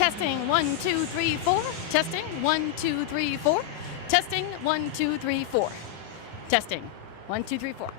Testing 1, 2, 3, 4. Testing 1, 2, 3, 4. Testing 1, 2, 3, 4. Testing 1, 2, 3, 4.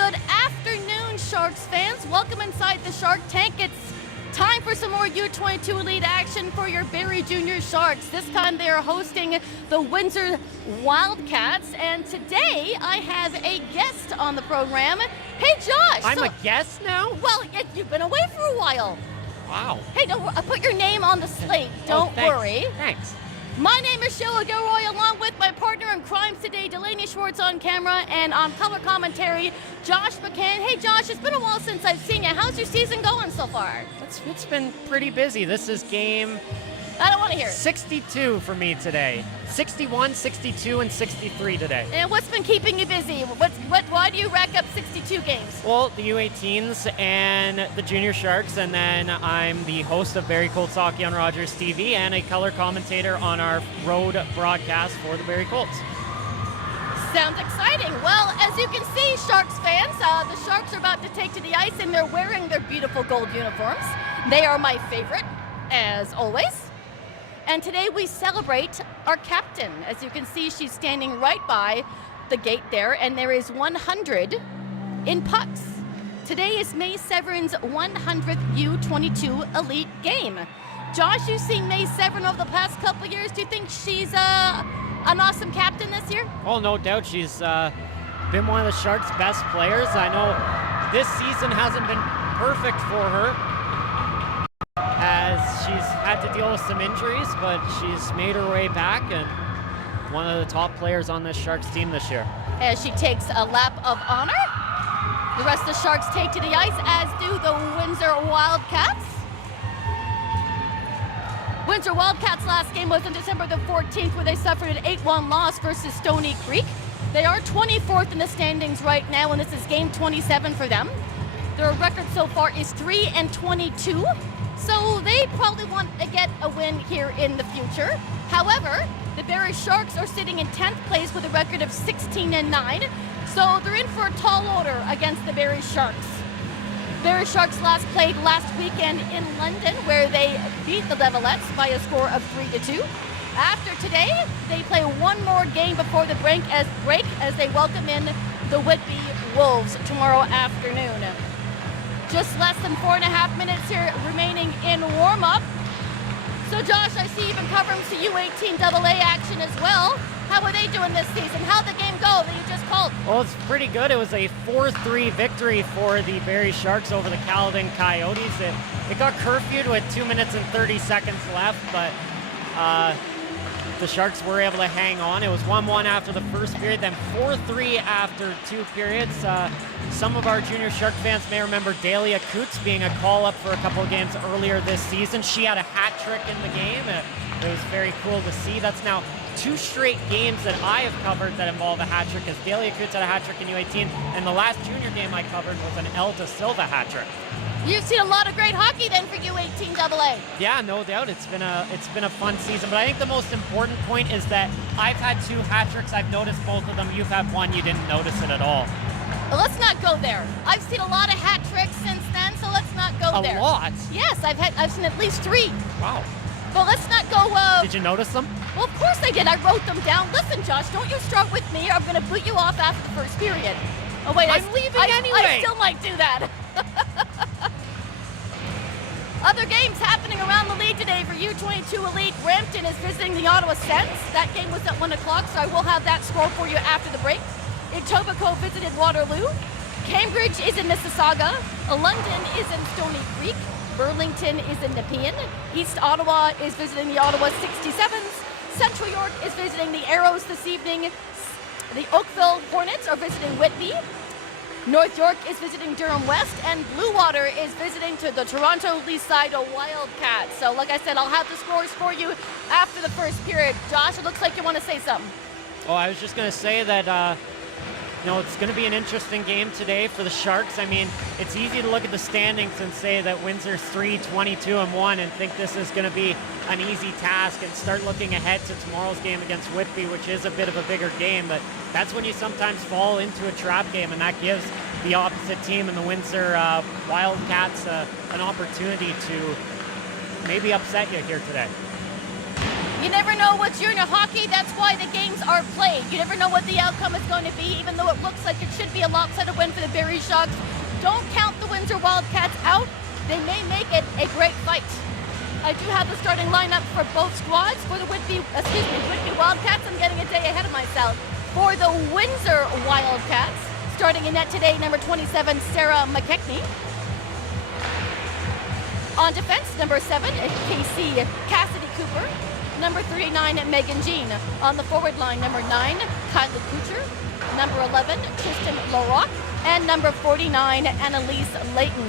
good afternoon, Sharks fans. Welcome inside the Shark Tank. It's time for some more U22 Elite action for your Barrie Junior Sharks. This time they are hosting the Windsor Wildcats, and today I have a guest on the program. Hey, Josh. I'm a guest now? Well, you've been away for a while. Wow. Hey, I put your name on the slate. Don't worry. Thanks. My name is Sheila Gilroy, along with my partner in crime today, Delaney Schwartz on camera, and on color commentary, Josh McCann. Hey, Josh, it's been a while since I've seen you. How's your season going so far? It's been pretty busy. This is game I don't want to hear it. 62 for me today. 61, 62, and 63 today. And what's been keeping you busy? Why do you rack up 62 games? Well, the U18s and the Junior Sharks, and then I'm the host of Barrie Colts Hockey on Rogers TV and a color commentator on our road broadcast for the Barrie Colts. Sounds exciting. Well, as you can see, Sharks fans, the Sharks are about to take to the ice, and they're wearing their beautiful gold uniforms. They are my favorite, as always. And today we celebrate our captain. As you can see, she's standing right by the gate there, and there is 100 in pucks. Today is May Severn's 100th U22 Elite game. Josh, you've seen May Severn over the past couple of years. Do you think she's an awesome captain this year? Oh, no doubt. She's been one of the Sharks' best players. I know this season hasn't been perfect for her, as she's had to deal with some injuries, but she's made her way back and one of the top players on this Sharks team this year. As she takes a lap of honor, the rest of the Sharks take to the ice, as do the Windsor Wildcats. Windsor Wildcats' last game was on December the 14th, where they suffered an 8-1 loss versus Stony Creek. They are 24th in the standings right now, and this is game 27 for them. Their record so far is 3-22. So they probably want to get a win here in the future. However, the Barrie Sharks are sitting in 10th place with a record of 16-9. So they're in for a tall order against the Barrie Sharks. Barrie Sharks last played last weekend in London, where they beat the Levelettes by a score of 3-2. After today, they play one more game before the break as they welcome in the Whitby Wolves tomorrow afternoon. Just less than 4.5 minutes here remaining in warm-up. So Josh, I see you've been covering some U18 AA action as well. How are they doing this season? How'd the game go that you just called? Well, it's pretty good. It was a 4-3 victory for the Barrie Sharks over the Caledon Coyotes. It got curfewed with 2 minutes and 30 seconds left, but the Sharks were able to hang on. It was 1-1 after the first period, then 4-3 after 2 periods. Some of our Junior Shark fans may remember Dahlia Coots being a call-up for a couple of games earlier this season. She had a hat trick in the game. It was very cool to see. That's now 2 straight games that I have covered that involve a hat trick, as Dahlia Coots had a hat trick in U18, and the last junior game I covered was an Elta Silva hat trick. You've seen a lot of great hockey then for U18 AA. Yeah, no doubt. It's been a fun season, but I think the most important point is that I've had 2 hat tricks. I've noticed both of them. You've had one. You didn't notice it at all. Well, let's not go there. I've seen a lot of hat tricks since then, so let's not go there. A lot? Yes, I've seen at least 3. Wow. But let's not go. Did you notice them? Well, of course I did. I wrote them down. Listen, Josh, don't you start with me, or I'm going to boot you off after the first period. Oh wait, I'm leaving anyway. I still might do that. Other games happening around the league today for U22 Elite. Brampton is visiting the Ottawa Sens. That game was at 1 o'clock, so I will have that score for you after the break. Etobicoke visited Waterloo. Cambridge is in Mississauga. London is in Stony Creek. Burlington is in Nepean. East Ottawa is visiting the Ottawa 67s. Central York is visiting the Arrows this evening. The Oakville Hornets are visiting Whitby. North York is visiting Durham West, and Blue Water is visiting to the Toronto Leaside Wildcats. So like I said, I'll have the scores for you after the first period. Josh, it looks like you want to say something. Oh, I was just going to say that it's going to be an interesting game today for the Sharks. I mean, it's easy to look at the standings and say that Windsor's 3-22-1 and think this is going to be an easy task and start looking ahead to tomorrow's game against Whitby, which is a bit of a bigger game. But that's when you sometimes fall into a trap game, and that gives the opposite team and the Windsor Wildcats an opportunity to maybe upset you here today. You never know what junior hockey, that's why the games are played. You never know what the outcome is going to be, even though it looks like it should be a lopsided win for the Barrie Sharks. Don't count the Windsor Wildcats out. They may make it a great fight. I do have the starting lineup for both squads. For the Whitby Wildcats, I'm getting a day ahead of myself. For the Windsor Wildcats, starting in net today, number 27, Sarah McKechnie. On defense, number 7, KC Cassidy Cooper. Number 39, Megan Jean. On the forward line, number 9, Kylie Kucher. Number 11, Tristan Larocque. And number 49, Annalise Layton.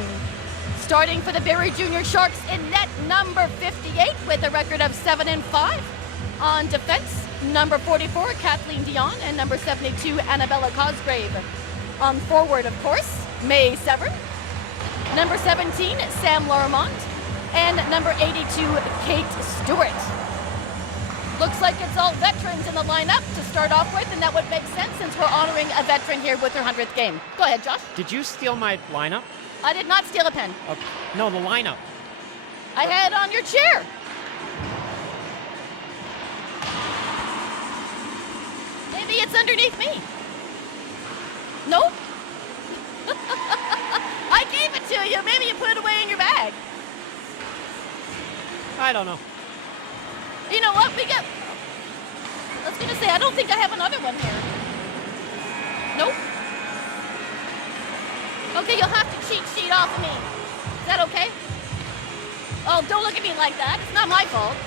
Starting for the Barrie Junior Sharks in net, number 58 with a record of 7-5. On defense, number 44, Kathleen Dion. And number 72, Annabella Cosgrave. On forward, of course, May Severn. Number 17, Sam Larmont. And number 82, Kate Stewart. Looks like it's all veterans in the lineup to start off with, and that would make sense since we're honoring a veteran here with her 100th game. Go ahead, Josh. Did you steal my lineup? I did not steal a pen. Okay. No, the lineup. I had it on your chair. Maybe it's underneath me. Nope. I gave it to you. Maybe you put it away in your bag. I don't know. You know what? I was going to say, I don't think I have another one here. Nope. Okay, you'll have to cheat sheet off of me. Is that okay? Oh, don't look at me like that. It's not my fault.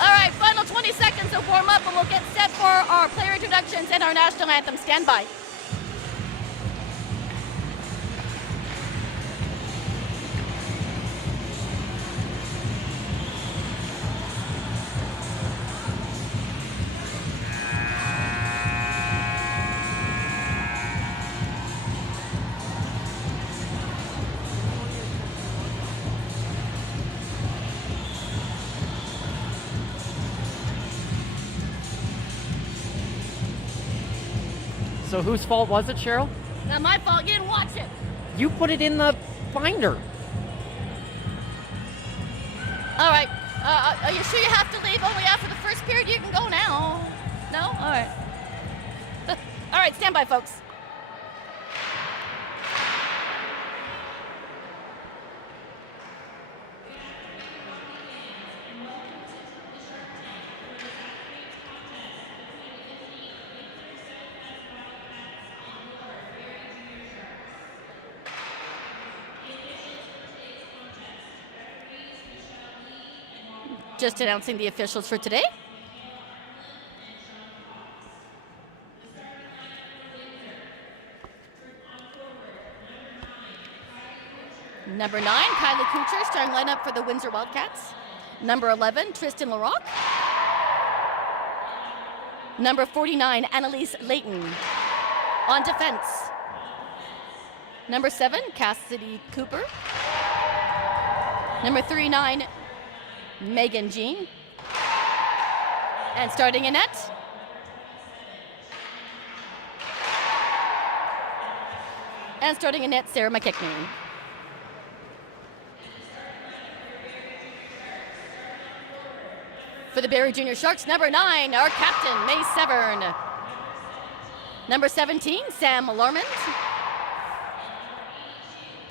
All right, final 20 seconds to warm up, and we'll get set for our player introductions and our national anthem. Stand by. So whose fault was it, Cheryl? Not my fault. You didn't watch it. You put it in the binder. All right. Are you sure you have to leave only after the first period? You can go now. No? All right. All right, stand by, folks. Just announcing the officials for today. Number 9, Kylie Kucher, starting lineup for the Windsor Wildcats. Number 11, Tristan Larocque. Number 49, Annalise Layton. On defense, number 7, Cassidy Cooper. Number 39, Megan Jean. And starting in net, Sarah McKechnie. For the Barrie Junior Sharks, number 9, our captain, May Severn. Number 17, Sam Lormand.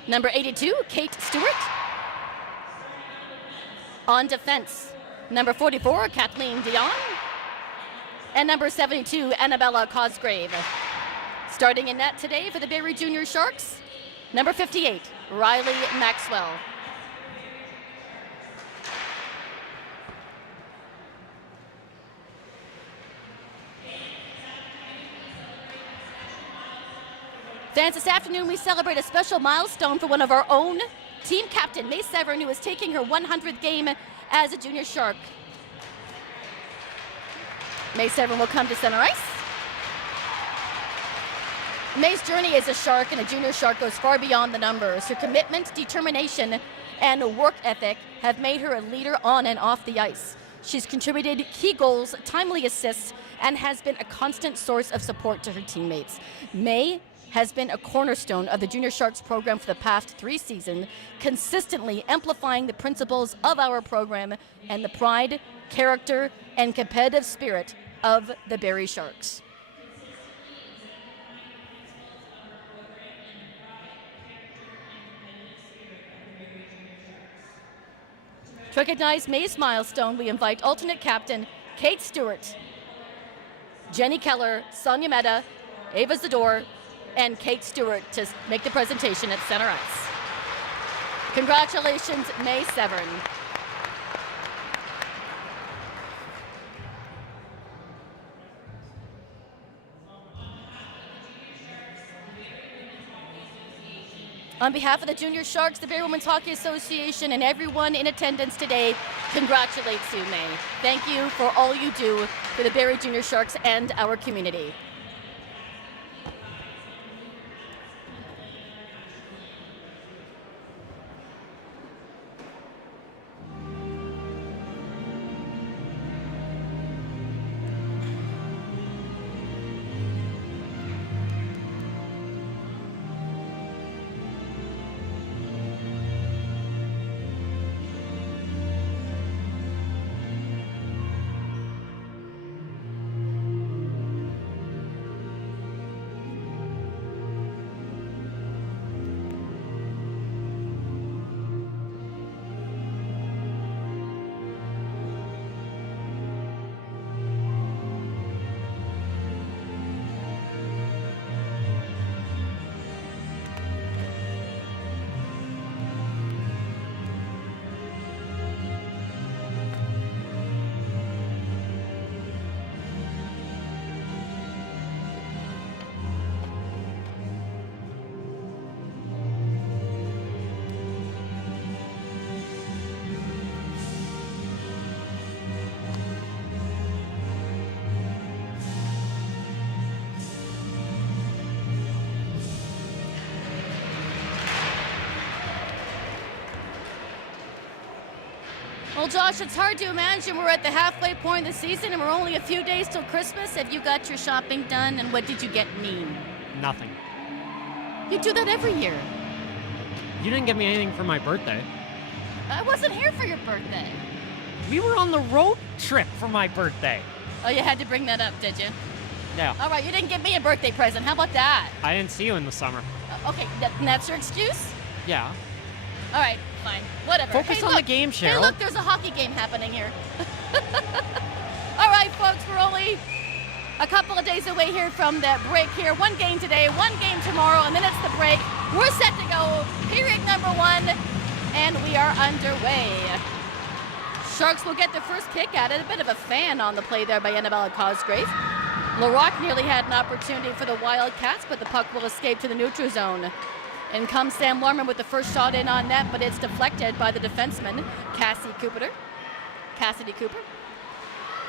Number 82, Kate Stewart. On defense, number 44, Kathleen Dion. And number 72, Annabella Cosgrave. Starting in net today for the Barrie Junior Sharks, number 58, Riley Maxwell. Fans, this afternoon we celebrate a special milestone for one of our own team captain, May Severn, who is taking her 100th game as a junior Shark. May Severn will come to center ice. May's journey as a Shark and a junior Shark goes far beyond the numbers. Her commitment, determination, and work ethic have made her a leader on and off the ice. She's contributed key goals, timely assists, and has been a constant source of support to her teammates. May has been a cornerstone of the Junior Sharks program for the past 3 seasons, consistently amplifying the principles of our program and the pride, character, and competitive spirit of the Barrie Sharks. To recognize May's milestone, we invite alternate captain Kate Stewart, Jenny Keller, Sonia Mehta, Ava Zador, and Kate Stewart to make the presentation at center ice. Congratulations, May Severn. On behalf of the Junior Sharks, the Barrie Women's Hockey Association, and everyone in attendance today, congratulates you, May. Thank you for all you do for the Barrie Junior Sharks and our community. Well, Josh, it's hard to imagine we're at the halfway point of the season and we're only a few days till Christmas. Have you got your shopping done, and what did you get me? Nothing. You do that every year. You didn't get me anything for my birthday. I wasn't here for your birthday. We were on the road trip for my birthday. Oh, you had to bring that up, did you? Yeah. All right, you didn't give me a birthday present. How about that? I didn't see you in the summer. Okay, that's your excuse? Yeah. All right, fine. Whatever. Focus hey, on look, the game, Cheryl. Hey, look, there's a hockey game happening here. All right, folks, we're only a couple of days away here from the break here. 1 game today, 1 game tomorrow, and then it's the break. We're set to go, period number 1, and we are underway. Sharks will get the first kick at it. A bit of a fan on the play there by Annabella Cosgrave. Larocque nearly had an opportunity for the Wildcats, but the puck will escape to the neutral zone. In comes Sam Lorman with the first shot in on net, but it's deflected by the defenseman, Cassidy Cooper.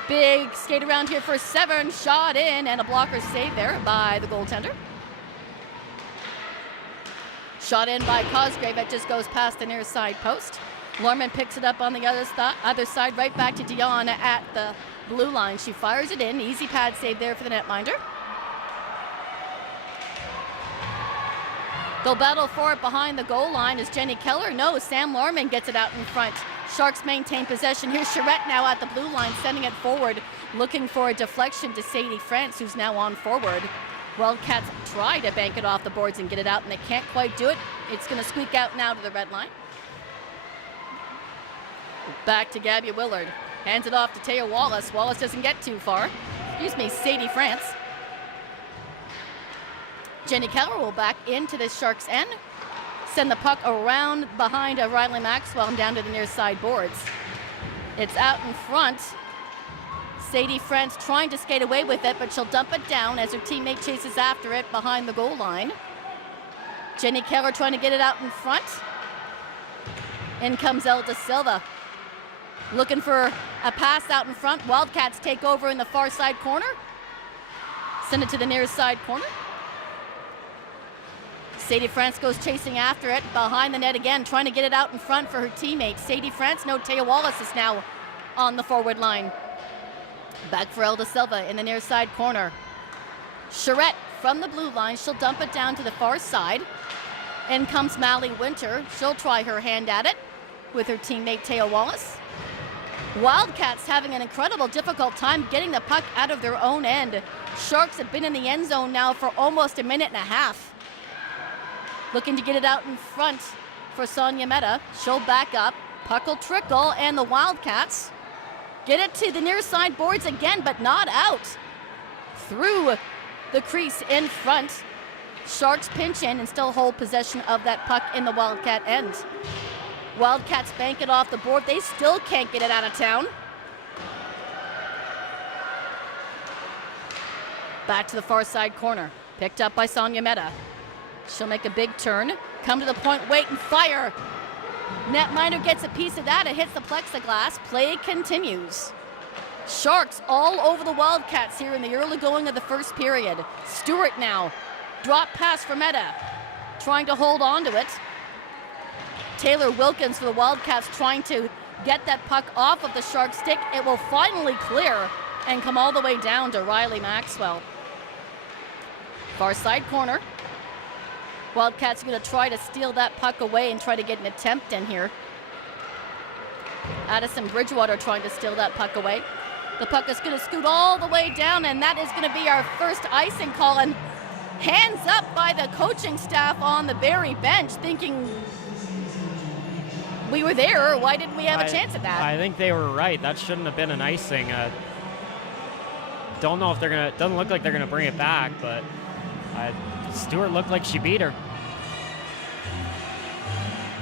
Big skate around here for Severn, shot in, and a blocker save there by the goaltender. Shot in by Cosgrave, it just goes past the near side post. Lorman picks it up on the other side, right back to Dion at the blue line. She fires it in, easy pad save there for the netminder. They'll battle for it behind the goal line as Jenny Keller. No, Sam Lorman gets it out in front. Sharks maintain possession. Here's Charette now at the blue line, sending it forward, looking for a deflection to Sadie France, who's now on forward. Wildcats try to bank it off the boards and get it out, and they can't quite do it. It's going to squeak out now to the red line. Back to Gabby Willard. Hands it off to Taya Wallace. Wallace doesn't get too far. Sadie France. Jenny Keller will back into the Sharks' end. Send the puck around behind Riley Maxwell and down to the near side boards. It's out in front. Sadie France trying to skate away with it, but she'll dump it down as her teammate chases after it behind the goal line. Jenny Keller trying to get it out in front. In comes Elda Silva. Looking for a pass out in front. Wildcats take over in the far side corner. Send it to the near side corner. Sadie France goes chasing after it, behind the net again, trying to get it out in front for her teammates. Sadie France, no, Taya Wallace is now on the forward line. Back for Elda Silva in the near side corner. Charette from the blue line. She'll dump it down to the far side. In comes Mally Winter. She'll try her hand at it with her teammate Taya Wallace. Wildcats having an incredible difficult time getting the puck out of their own end. Sharks have been in the end zone now for almost a minute and a half. Looking to get it out in front for Sonia Mehta. She'll back up. Puck will trickle, and the Wildcats get it to the near side boards again, but not out. Through the crease in front. Sharks pinch in and still hold possession of that puck in the Wildcat end. Wildcats bank it off the board. They still can't get it out of town. Back to the far side corner. Picked up by Sonia Mehta. She'll make a big turn. Come to the point, wait and fire. Netminder gets a piece of that. It hits the plexiglass. Play continues. Sharks all over the Wildcats here in the early going of the first period. Stewart now. Drop pass for Mehta. Trying to hold on to it. Taylor Wilkins for the Wildcats trying to get that puck off of the Shark stick. It will finally clear and come all the way down to Riley Maxwell. Far side corner. Wildcats are going to try to steal that puck away and try to get an attempt in here. Addison Bridgewater trying to steal that puck away. The puck is going to scoot all the way down, and that is going to be our first icing call. And hands up by the coaching staff on the Barrie bench, thinking we were there, or why didn't we have a chance at that? I think they were right. That shouldn't have been an icing. Don't know if they're going to, doesn't look like they're going to bring it back, but Stewart looked like she beat her.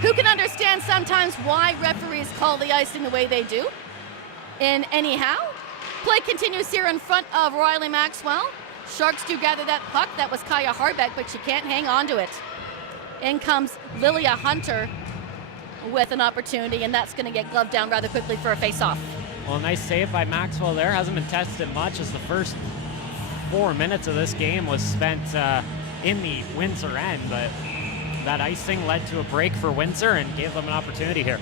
Who can understand sometimes why referees call the icing the way they do? And anyhow, play continues here in front of Riley Maxwell. Sharks do gather that puck. That was Kaya Harbeck, but she can't hang on to it. In comes Lilia Hunter with an opportunity, and that's going to get gloved down rather quickly for a face-off. Well, nice save by Maxwell there. Hasn't been tested much as the first 4 minutes of this game was spent in the Windsor end, but that icing led to a break for Windsor and gave them an opportunity here.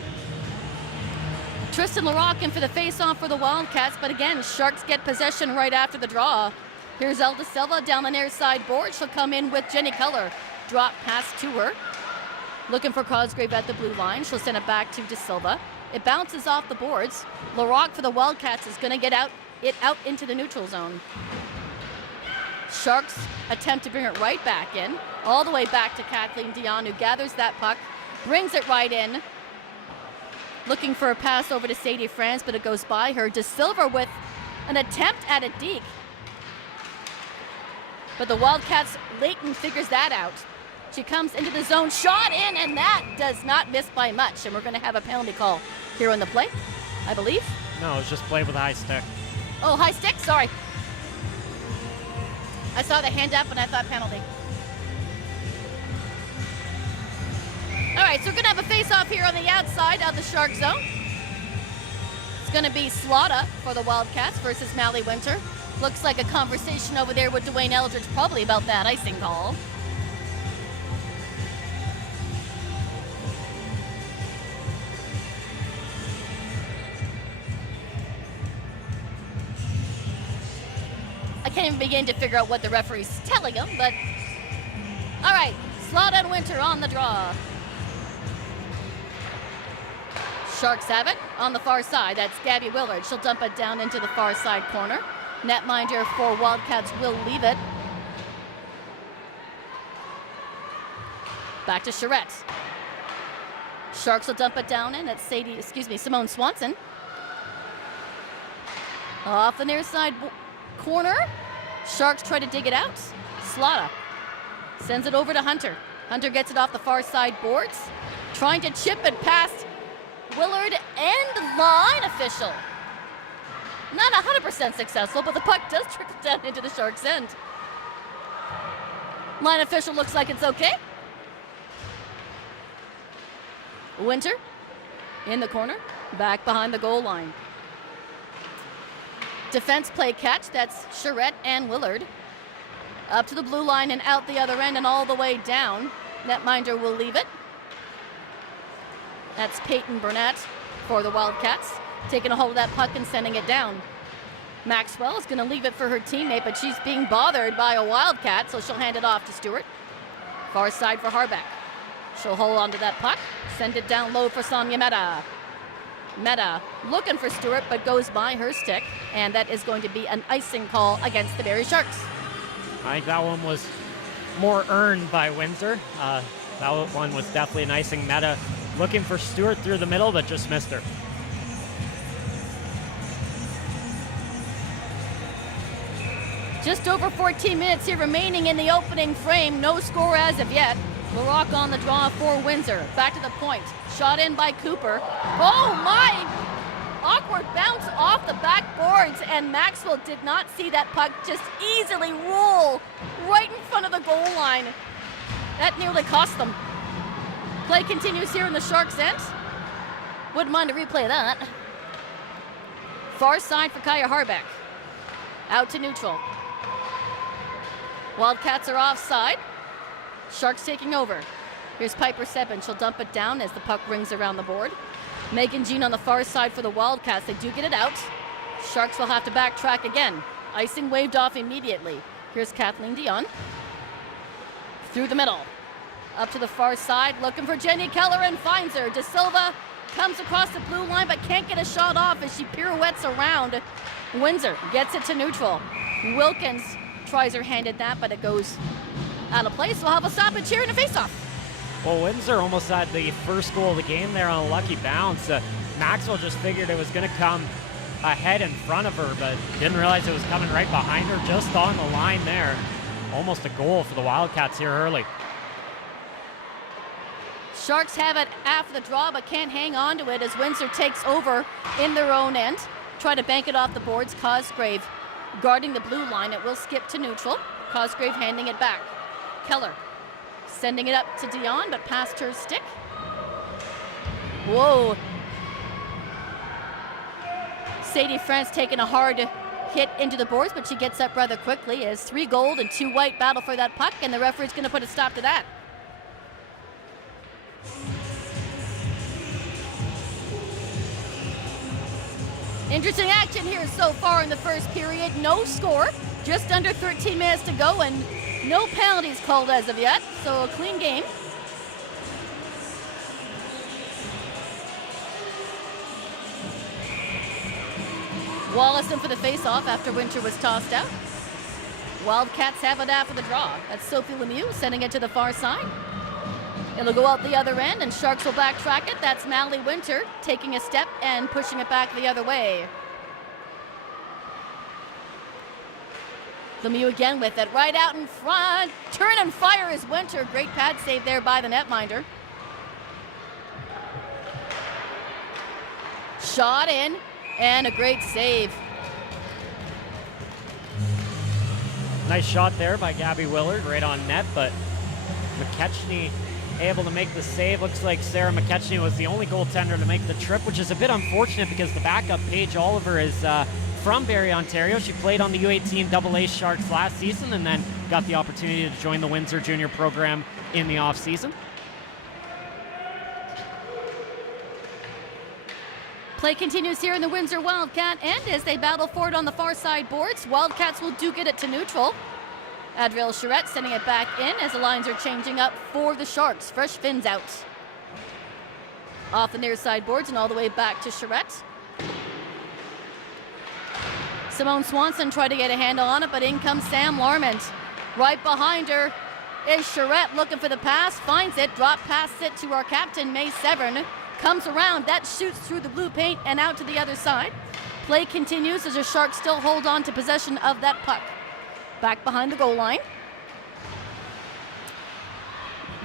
Tristan LaRocque in for the face-off for the Wildcats, but again, Sharks get possession right after the draw. Here's Elda Silva down the near side board. She'll come in with Jenny Keller. Drop pass to her. Looking for Cosgrave at the blue line. She'll send it back to De Silva. It bounces off the boards. LaRocque for the Wildcats is going to get out into the neutral zone. Sharks attempt to bring it right back in, all the way back to Kathleen Dion, who gathers that puck, brings it right in. Looking for a pass over to Sadie France, but it goes by her. De Silva with an attempt at a deke. But the Wildcats, Leighton figures that out. She comes into the zone, shot in, and that does not miss by much. And we're going to have a penalty call here on the play, I believe. No, it's just play with a high stick. Oh, high stick, sorry. I saw the hand up and I thought penalty. All right, so we're going to have a face-off here on the outside of the Shark zone. It's going to be Slaughter for the Wildcats versus Mally Winter. Looks like a conversation over there with Dwayne Eldridge, probably about that icing call. I can't even begin to figure out what the referee's telling him, but all right, Slaughter and Winter on the draw. Sharks have it on the far side. That's Gabby Willard. She'll dump it down into the far side corner. Netminder for Wildcats will leave it. Back to Charette. Sharks will dump it down in. That's Simone Swanson. Off the near side corner. Sharks try to dig it out. Slaughter sends it over to Hunter. Hunter gets it off the far side boards. Trying to chip it past Willard and line official. Not 100% successful, but the puck does trickle down into the Sharks' end. Line official looks like it's okay. Winter in the corner, back behind the goal line. Defense play catch, that's Charette and Willard. Up to the blue line and out the other end and all the way down. Netminder will leave it. That's Peyton Burnett for the Wildcats, taking a hold of that puck and sending it down. Maxwell is going to leave it for her teammate, but she's being bothered by a Wildcat, so she'll hand it off to Stewart. Far side for Harbeck. She'll hold on to that puck, send it down low for Sonia Meta. Meta looking for Stewart, but goes by her stick, and that is going to be an icing call against the Barrie Sharks. I think that one was more earned by Windsor. That one was definitely an icing. Meta looking for Stewart through the middle, but just missed her. Just over 14 minutes here remaining in the opening frame. No score as of yet. LaRock on the draw for Windsor. Back to the point. Shot in by Cooper. Oh my! Awkward bounce off the backboards, and Maxwell did not see that puck just easily roll right in front of the goal line. That nearly cost them. Play continues here in the Sharks' end. Wouldn't mind to replay that. Far side for Kaya Harbeck. Out to neutral. Wildcats are offside. Sharks taking over. Here's Piper Seppin. She'll dump it down as the puck rings around the board. Megan Jean on the far side for the Wildcats. They do get it out. Sharks will have to backtrack again. Icing waved off immediately. Here's Kathleen Dion. Through the middle. Up to the far side, looking for Jenny Keller and finds her. De Silva comes across the blue line but can't get a shot off as she pirouettes around. Windsor gets it to neutral. Wilkins tries her hand at that, but it goes out of place. We'll have a stoppage here and a face-off. Well, Windsor almost had the first goal of the game there on a lucky bounce. Maxwell just figured it was going to come ahead in front of her, but didn't realize it was coming right behind her, just on the line there. Almost a goal for the Wildcats here early. Sharks have it after the draw, but can't hang on to it as Windsor takes over in their own end. Try to bank it off the boards. Cosgrave guarding the blue line. It will skip to neutral. Cosgrave handing it back. Keller sending it up to Dion, but past her stick. Whoa. Sadie France taking a hard hit into the boards, but she gets up rather quickly as 3 gold and 2 white battle for that puck, and the referee's going to put a stop to that. Interesting action here so far in the first period. No score, just under 13 minutes to go, and no penalties called as of yet, so a clean game. Wallison for the face-off after Winter was tossed out. Wildcats have it after the draw. That's Sophie Lemieux sending it to the far side. It'll go out the other end, and Sharks will backtrack it. That's Mally Winter taking a step and pushing it back the other way. Lemieux again with it, right out in front. Turn and fire is Winter. Great pad save there by the netminder. Shot in, and a great save. Nice shot there by Gabby Willard, right on net, but McKechnie able to make the save. Looks like Sarah McKechnie was the only goaltender to make the trip, which is a bit unfortunate because the backup, Paige Oliver, is from Barrie, Ontario. She played on the U18 AA Sharks last season and then got the opportunity to join the Windsor Junior program in the off-season. Play continues here in the Windsor Wildcat end as they battle for it on the far side boards. Wildcats will do get it to neutral. Adriel Charette sending it back in as the lines are changing up for the Sharks. Fresh fins out. Off the near side boards and all the way back to Charette. Simone Swanson tried to get a handle on it, but in comes Sam Larmont. Right behind her is Charette looking for the pass, finds it, drop past it to our captain, May Severn. Comes around, that shoots through the blue paint and out to the other side. Play continues as the Sharks still hold on to possession of that puck. Back behind the goal line.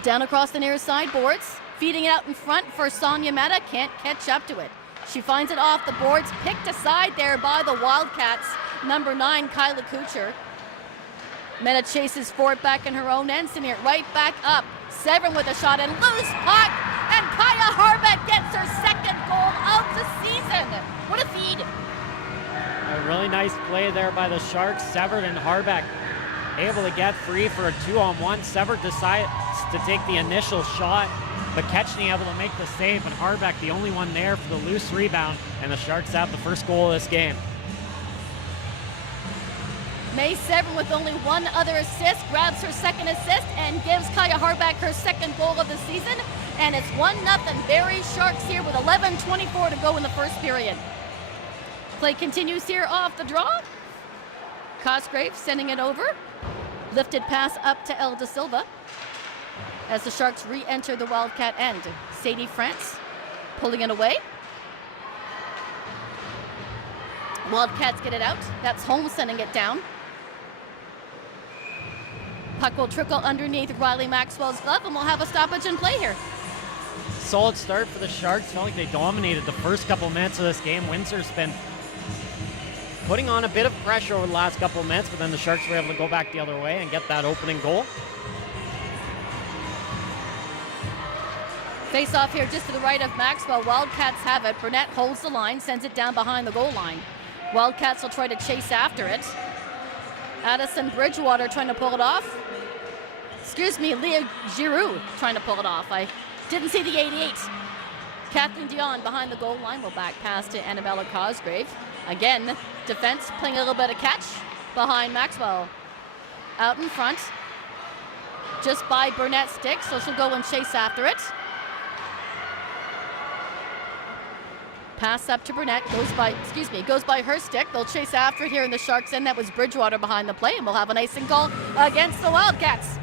Down across the near side boards. Feeding it out in front for Sonia Meta. Can't catch up to it. She finds it off the boards. Picked aside there by the Wildcats. Number 9, Kyla Kucher. Meta chases for it back in her own end. Sending it right back up. Severn with a shot and loose puck. And Kaya Harbeck gets her second goal of the season. What a feed. A really nice play there by the Sharks. Severn and Harbeck able to get free for a 2-on-1. Severn decides to take the initial shot, but McKechnie able to make the save, and Harbeck the only one there for the loose rebound, and the Sharks have the first goal of this game. May Severn with only one other assist, grabs her second assist and gives Kaya Harback her second goal of the season. And it's 1-0 Barrie Sharks here with 11:24 to go in the first period. Play continues here off the draw. Cosgrave sending it over. Lifted pass up to El Da Silva as the Sharks re-enter the Wildcat end. Sadie France pulling it away. Wildcats get it out. That's Holmes sending it down. Puck will trickle underneath Riley Maxwell's glove, and we'll have a stoppage in play here. Solid start for the Sharks. Felt like they dominated the first couple minutes of this game. Windsor's been putting on a bit of pressure over the last couple of minutes, but then the Sharks were able to go back the other way and get that opening goal. Face off here just to the right of Maxwell. Wildcats have it. Burnett holds the line, sends it down behind the goal line. Wildcats will try to chase after it. Addison Bridgewater trying to pull it off. Excuse me, Leah Giroux trying to pull it off. I didn't see the 88. Kathleen Dion behind the goal line will back pass to Annabella Cosgrave. Again, defense playing a little bit of catch behind Maxwell. Out in front, just by Burnett's stick, so she'll go and chase after it. Pass up to Burnett, goes by her stick. They'll chase after it here in the Sharks end. That was Bridgewater behind the play, and we'll have an icing call against the Wildcats.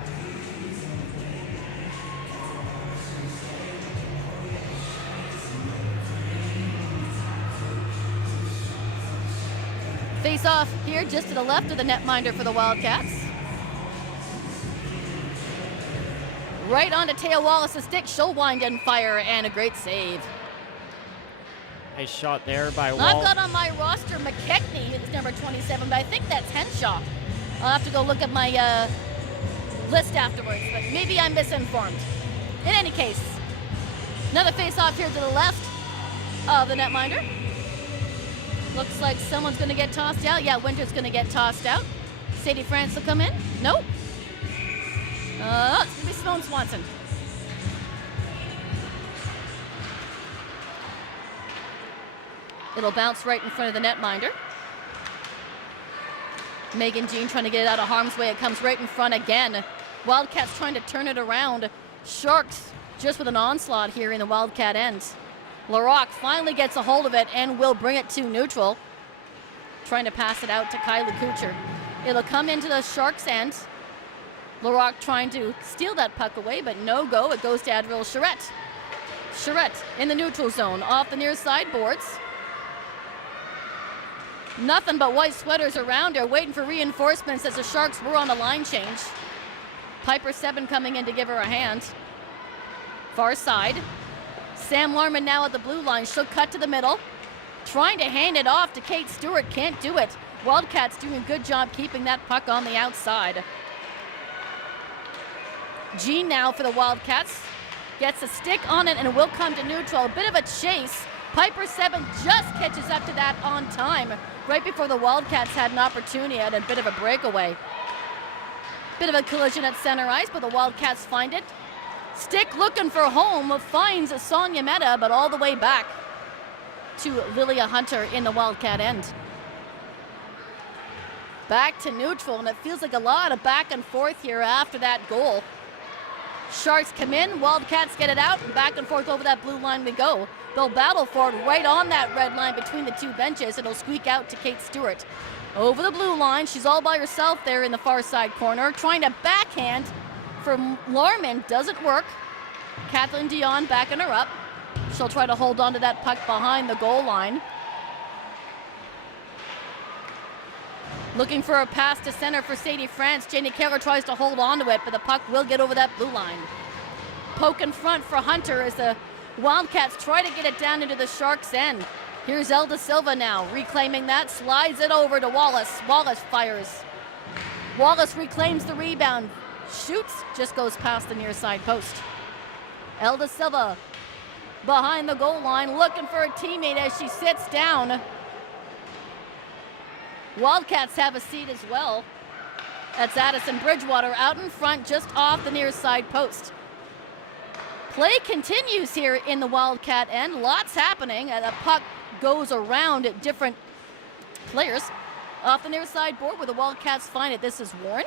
Face off here just to the left of the netminder for the Wildcats. Right onto Taya Wallace's stick. She'll wind and fire, and a great save. Nice shot there by Wall. I've got on my roster McKechnie, it's number 27, but I think that's Henshaw. I'll have to go look at my list afterwards, but maybe I'm misinformed. In any case, another face-off here to the left of the netminder. Looks like someone's going to get tossed out. Yeah, Winter's going to get tossed out. Sadie France will come in. Nope. It's going to be Simone Swanson. It'll bounce right in front of the netminder. Megan Jean trying to get it out of harm's way. It comes right in front again. Wildcats trying to turn it around. Sharks just with an onslaught here in the Wildcat end. LaRocque finally gets a hold of it and will bring it to neutral. Trying to pass it out to Kylie Kuchar. It'll come into the Sharks end. LaRocque trying to steal that puck away, but no go. It goes to Adriel Charette. Charette in the neutral zone off the near side boards. Nothing but white sweaters around her, waiting for reinforcements as the Sharks were on a line change. Piper Seven coming in to give her a hand. Far side. Sam Larman now at the blue line. She'll cut to the middle. Trying to hand it off to Kate Stewart. Can't do it. Wildcats doing a good job keeping that puck on the outside. Jean now for the Wildcats. Gets a stick on it and will come to neutral. A bit of a chase. Piper Seven just catches up to that on time. Right before the Wildcats had an opportunity at a bit of a breakaway. Bit of a collision at center ice, but the Wildcats find it. Stick looking for home, finds Sonia Mehta, but all the way back to Lilia Hunter in the Wildcat end. Back to neutral, and it feels like a lot of back and forth here after that goal. Sharks come in, Wildcats get it out, and back and forth over that blue line we go. They'll battle for it right on that red line between the two benches. It'll squeak out to Kate Stewart. Over the blue line, she's all by herself there in the far side corner, trying to backhand for Larman. Doesn't work. Kathleen Dion backing her up. She'll try to hold on to that puck behind the goal line. Looking for a pass to center for Sadie France. Janie Keller tries to hold on to it, but the puck will get over that blue line. Poke in front for Hunter as the Wildcats try to get it down into the Sharks' end. Here's El Da Silva now, reclaiming that, slides it over to Wallace. Wallace fires. Wallace reclaims the rebound, shoots, just goes past the near side post. El Da Silva behind the goal line, looking for a teammate as she sits down. Wildcats have a seat as well. That's Addison Bridgewater out in front, just off the near side post. Play continues here in the Wildcat end. Lots happening. The puck goes around different players. Off the near side board where the Wildcats find it. This is Warren.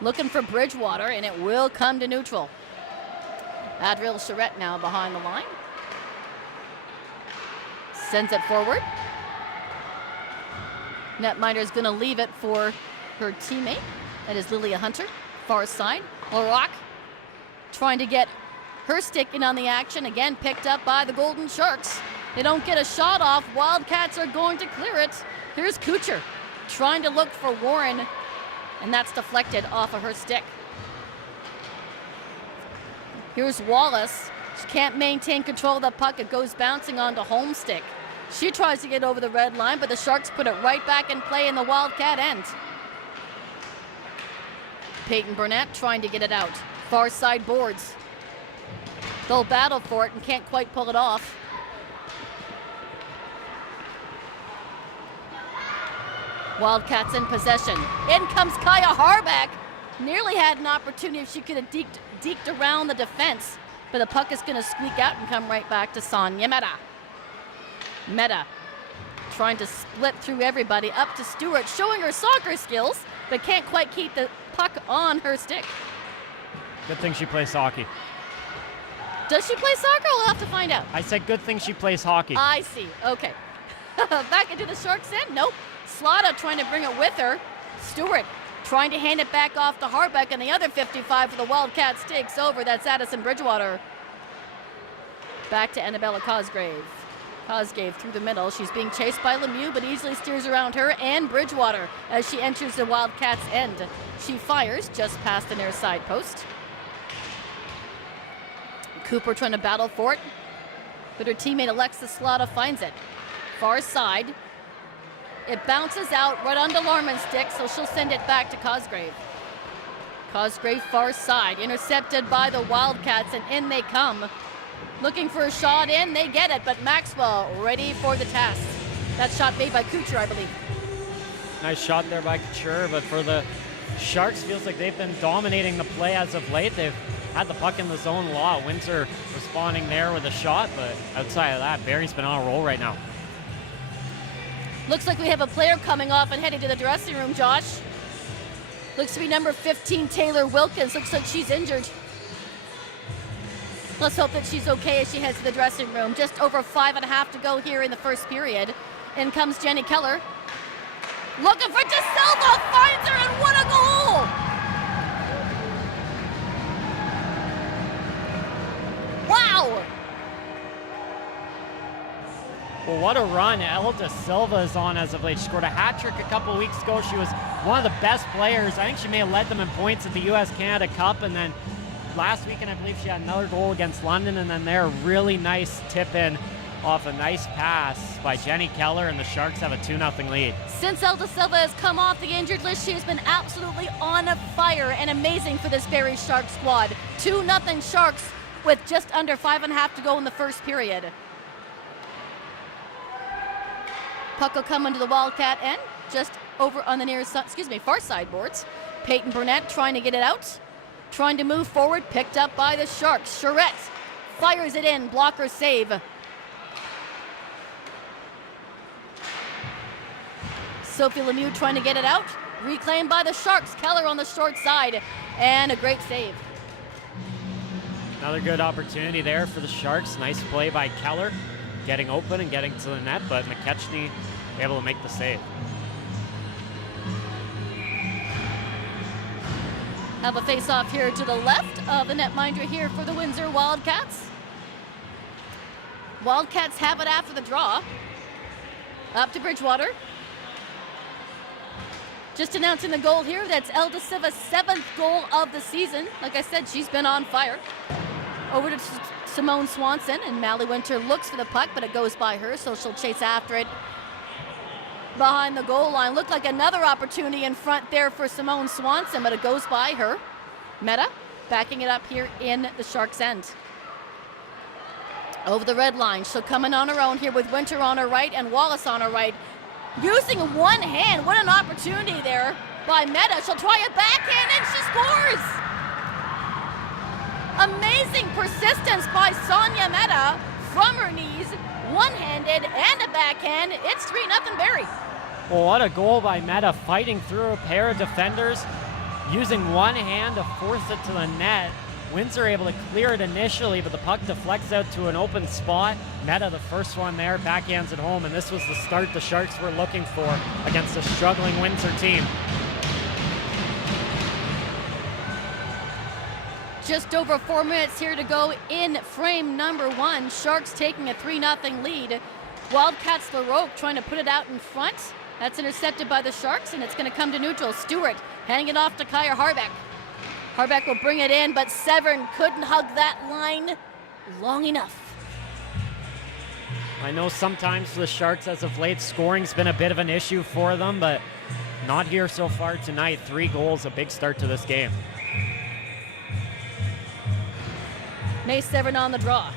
Looking for Bridgewater, and it will come to neutral. Adriel Charette now behind the line. Sends it forward. Netminder's going to leave it for her teammate. That is Lilia Hunter, far side. LaRock trying to get her stick in on the action. Again, picked up by the Golden Sharks. They don't get a shot off. Wildcats are going to clear it. Here's Kuchar trying to look for Warren, and that's deflected off of her stick. Here's Wallace. She can't maintain control of the puck. It goes bouncing onto Homestick. She tries to get over the red line, but the Sharks put it right back in play in the Wildcat end. Peyton Burnett trying to get it out. Far side boards. They'll battle for it and can't quite pull it off. Wildcats in possession. In comes Kaya Harbeck. Nearly had an opportunity if she could have deked around the defense, but the puck is going to squeak out and come right back to Sonia Meta. Meta trying to split through everybody up to Stewart, showing her soccer skills, but can't quite keep the puck on her stick. Good thing she plays hockey. Does she play soccer? We'll have to find out. I said good thing she plays hockey. I see. Okay. Back into the Sharks end. Nope. Slaughter trying to bring it with her. Stewart trying to hand it back off to Harbeck, and the other 55 for the Wildcats takes over. That's Addison Bridgewater. Back to Annabella Cosgrave. Cosgrave through the middle. She's being chased by Lemieux, but easily steers around her and Bridgewater as she enters the Wildcats' end. She fires just past the near side post. Cooper trying to battle for it, but her teammate Alexis Slaughter finds it. Far side. It bounces out right onto Lorman's stick, so she'll send it back to Cosgrave. Cosgrave far side, intercepted by the Wildcats, and in they come. Looking for a shot in, they get it, but Maxwell ready for the task. That shot made by Kuchar, I believe. Nice shot there by Couture, but for the Sharks, feels like they've been dominating the play as of late. They've had the puck in the zone a lot. Windsor responding there with a shot, but outside of that, Barry's been on a roll right now. Looks like we have a player coming off and heading to the dressing room, Josh. Looks to be number 15, Taylor Wilkins. Looks like she's injured. Let's hope that she's okay as she heads to the dressing room. Just over 5.5 to go here in the first period. In comes Jenny Keller. Looking for DeSilva, finds her, and what a goal! Wow! Well, what a run Elda Silva is on as of late. She scored a hat trick a couple weeks ago. She was one of the best players. I think she may have led them in points at the U.S.-Canada Cup, and then last weekend I believe she had another goal against London, and then there, really nice tip-in off a nice pass by Jenny Keller, and the Sharks have a 2-0 lead. Since Elda Silva has come off the injured list, she has been absolutely on fire and amazing for this Barrie Sharks squad. 2-0 Sharks with just under 5.5 to go in the first period. Puck will come into the Wildcat end, just over on the near side, far side boards. Peyton Burnett trying to get it out, trying to move forward, picked up by the Sharks. Charette fires it in, blocker save. Sophie Lemieux trying to get it out, reclaimed by the Sharks. Keller on the short side, and a great save. Another good opportunity there for the Sharks. Nice play by Keller, getting open and getting to the net, but McKechnie able to make the save. Have a face-off here to the left of the netminder here for the Windsor Wildcats. Wildcats have it after the draw. Up to Bridgewater. Just announcing the goal here. That's Elda Silva's 7th goal of the season. Like I said, she's been on fire. Over to Simone Swanson, and Mally Winter looks for the puck, but it goes by her, so she'll chase after it behind the goal line. Looked like another opportunity in front there for Simone Swanson, but it goes by her. Meta backing it up here in the Sharks' end. Over the red line, she'll come in on her own here with Winter on her right and Wallace on her right. Using one hand, what an opportunity there by Meta. She'll try a backhand and she scores! Amazing persistence by Sonia Meta from her knees, one-handed and a backhand. It's 3-0 Barrie. Well, what a goal by Meta, fighting through a pair of defenders, using one hand to force it to the net. Windsor able to clear it initially, but the puck deflects out to an open spot. Meta, the first one there, backhands it home, and this was the start the Sharks were looking for against a struggling Windsor team. Just over 4 minutes here to go in frame number 1. Sharks taking a 3-0 lead. Wildcats LaRoque trying to put it out in front. That's intercepted by the Sharks, and it's going to come to neutral. Stewart handing it off to Kaya Harbeck. Harbeck will bring it in, but Severn couldn't hug that line long enough. I know sometimes for the Sharks as of late, scoring's been a bit of an issue for them, but not here so far tonight. 3 goals, a big start to this game. May Severn on the draw.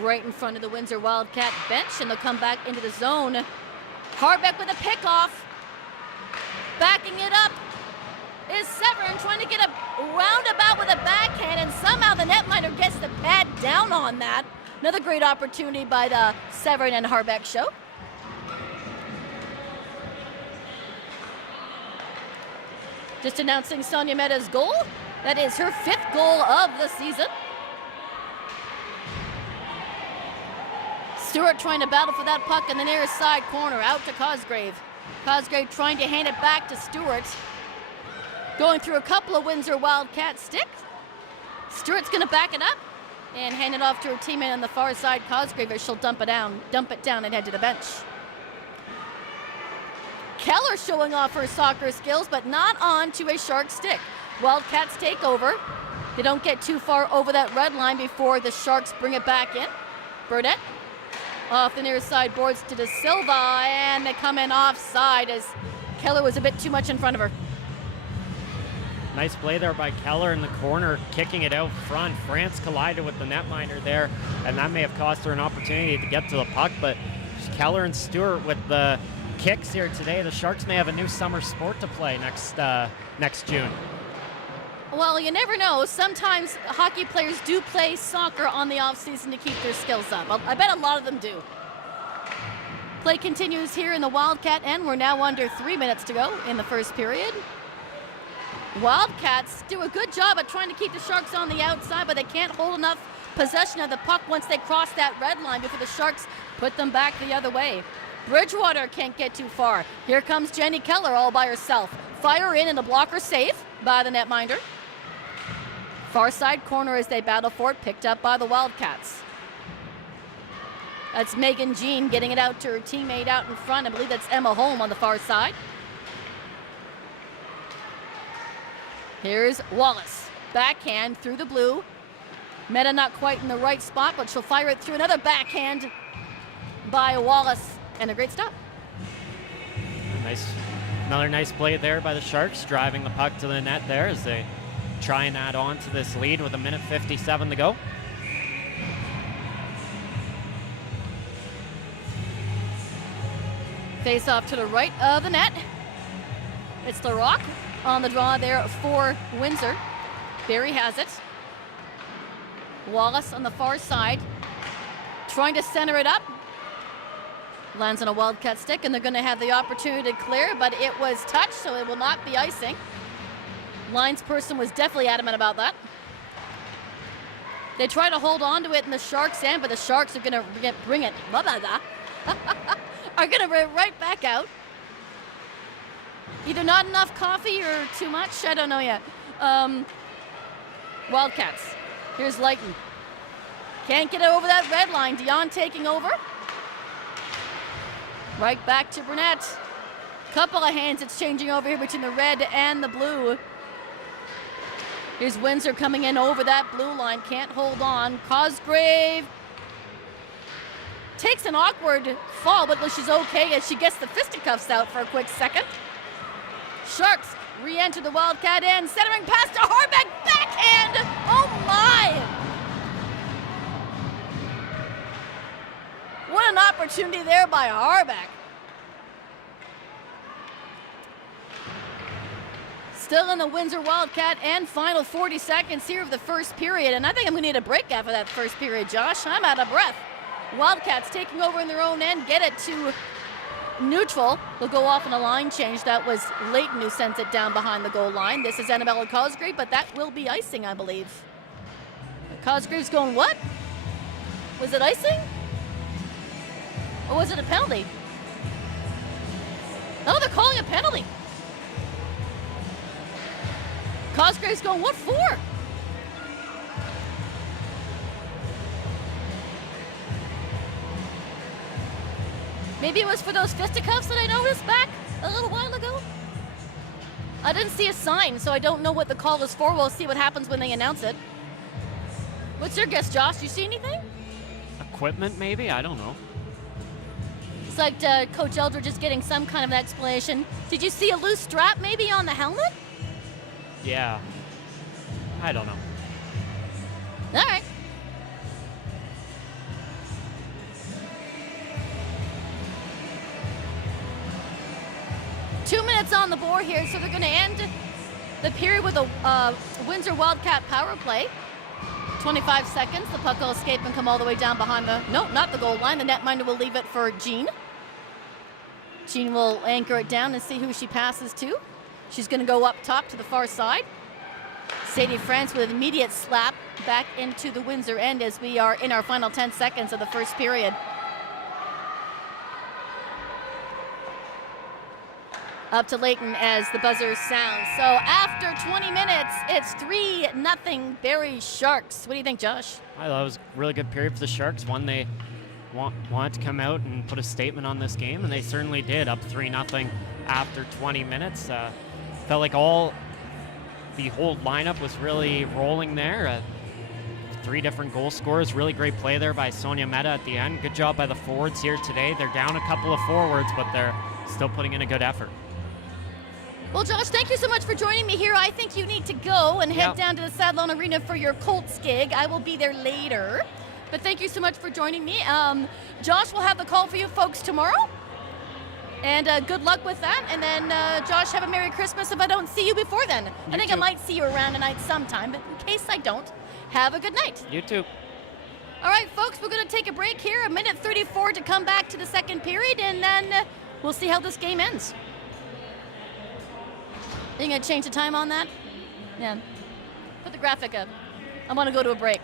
Right in front of the Windsor Wildcat bench, and they'll come back into the zone. Harbeck with a pickoff. Backing it up is Severn, trying to get a roundabout with a backhand, and somehow the netminder gets the pad down on that. Another great opportunity by the Severn and Harbeck show. Just announcing Sonia Meta's goal. That is her 5th goal of the season. Stewart trying to battle for that puck in the near side corner, out to Cosgrave. Cosgrave trying to hand it back to Stewart. Going through a couple of Windsor Wildcat sticks. Stewart's gonna back it up and hand it off to her teammate on the far side, Cosgrave, as she'll dump it down and head to the bench. Keller showing off her soccer skills, but not on to a Shark stick. Wildcats take over. They don't get too far over that red line before the Sharks bring it back in. Burnett off the near side boards to De Silva, and they come in offside as Keller was a bit too much in front of her. Nice play there by Keller in the corner, kicking it out front. France collided with the netminder there, and that may have cost her an opportunity to get to the puck, but Keller and Stewart with the kicks here today. The Sharks may have a new summer sport to play next June. Well, you never know. Sometimes hockey players do play soccer on the off-season to keep their skills up. I bet a lot of them do. Play continues here in the Wildcat end. We're now under 3 minutes to go in the first period. Wildcats do a good job at trying to keep the Sharks on the outside, but they can't hold enough possession of the puck once they cross that red line before the Sharks put them back the other way. Bridgewater can't get too far. Here comes Jenny Keller all by herself. Fire in and the blocker safe by the netminder. Far side corner as they battle for it, picked up by the Wildcats. That's Megan Jean getting it out to her teammate out in front. I believe that's Emma Holm on the far side. Here's Wallace. Backhand through the blue. Meta not quite in the right spot, but she'll fire it through. Another backhand by Wallace. And a great stop. Another nice play there by the Sharks, driving the puck to the net there as they try and add on to this lead with 1:57 to go. Face off to the right of the net. It's LaRoque on the draw there for Windsor. Barry has it. Wallace on the far side, trying to center it up. Lands on a Wildcat stick, and they're going to have the opportunity to clear, but it was touched, so it will not be icing. Linesperson was definitely adamant about that. They try to hold on to it in the Sharks' end, but the Sharks are going to bring it. Are going to bring it right back out. Either not enough coffee or too much. I don't know yet. Wildcats. Here's Lighton. Can't get over that red line. Dion taking over. Right back to Burnett. Couple of hands it's changing over here between the red and the blue. Here's Windsor coming in over that blue line. Can't hold on. Cosgrave takes an awkward fall, but she's okay as she gets the fisticuffs out for a quick second. Sharks re-enter the Wildcat end. Centering pass to Harbeck. Backhand. Oh my! What an opportunity there by Harbeck. Still in the Windsor Wildcat and final 40 seconds here of the first period. And I think I'm going to need a break after that first period, Josh. I'm out of breath. Wildcats taking over in their own end, get it to neutral. They'll go off on a line change. That was Leighton who sent it down behind the goal line. This is Annabella Cosgrave, but that will be icing, I believe. Cosgrave's going, what? Was it icing? Or was it a penalty? Oh, they're calling a penalty. Cosgrave's going, what for? Maybe it was for those fisticuffs that I noticed back a little while ago. I didn't see a sign, so I don't know what the call is for. We'll see what happens when they announce it. What's your guess, Josh? You see anything? Equipment, maybe? I don't know. It's like Coach Eldridge is getting some kind of an explanation. Did you see a loose strap maybe on the helmet? Yeah. I don't know. All right. Two minutes on the board here, so they're going to end the period with a Windsor Wildcat power play. 25 seconds. The puck will escape and come all the way down behind the, no, not the goal line. The netminder will leave it for Jean. Jean will anchor it down and see who she passes to. She's going to go up top to the far side. Sadie France with an immediate slap back into the Windsor end as we are in our final 10 seconds of the first period. Up to Leighton as the buzzer sounds. So after 20 minutes, it's 3-0 Barrie Sharks. What do you think, Josh? I thought it was a really good period for the Sharks. One, they wanted to come out and put a statement on this game, and they certainly did, up 3-0 after 20 minutes. Felt like the whole lineup was really rolling there. 3 different goal scorers. Really great play there by Sonia Meta at the end. Good job by the forwards here today. They're down a couple of forwards, but they're still putting in a good effort. Well, Josh, thank you so much for joining me here. I think you need to go and head down to the Saddlon Arena for your Colts gig. I will be there later. But thank you so much for joining me. Josh will have the call for you folks tomorrow. And good luck with that. And then, Josh, have a Merry Christmas if I don't see you before then. I think I might see you around tonight sometime, but in case I don't, have a good night. You too. All right, folks, we're going to take a break here, a minute 34 to come back to the second period, and then we'll see how this game ends. Are you going to change the time on that? Yeah. Put the graphic up. I want to go to a break.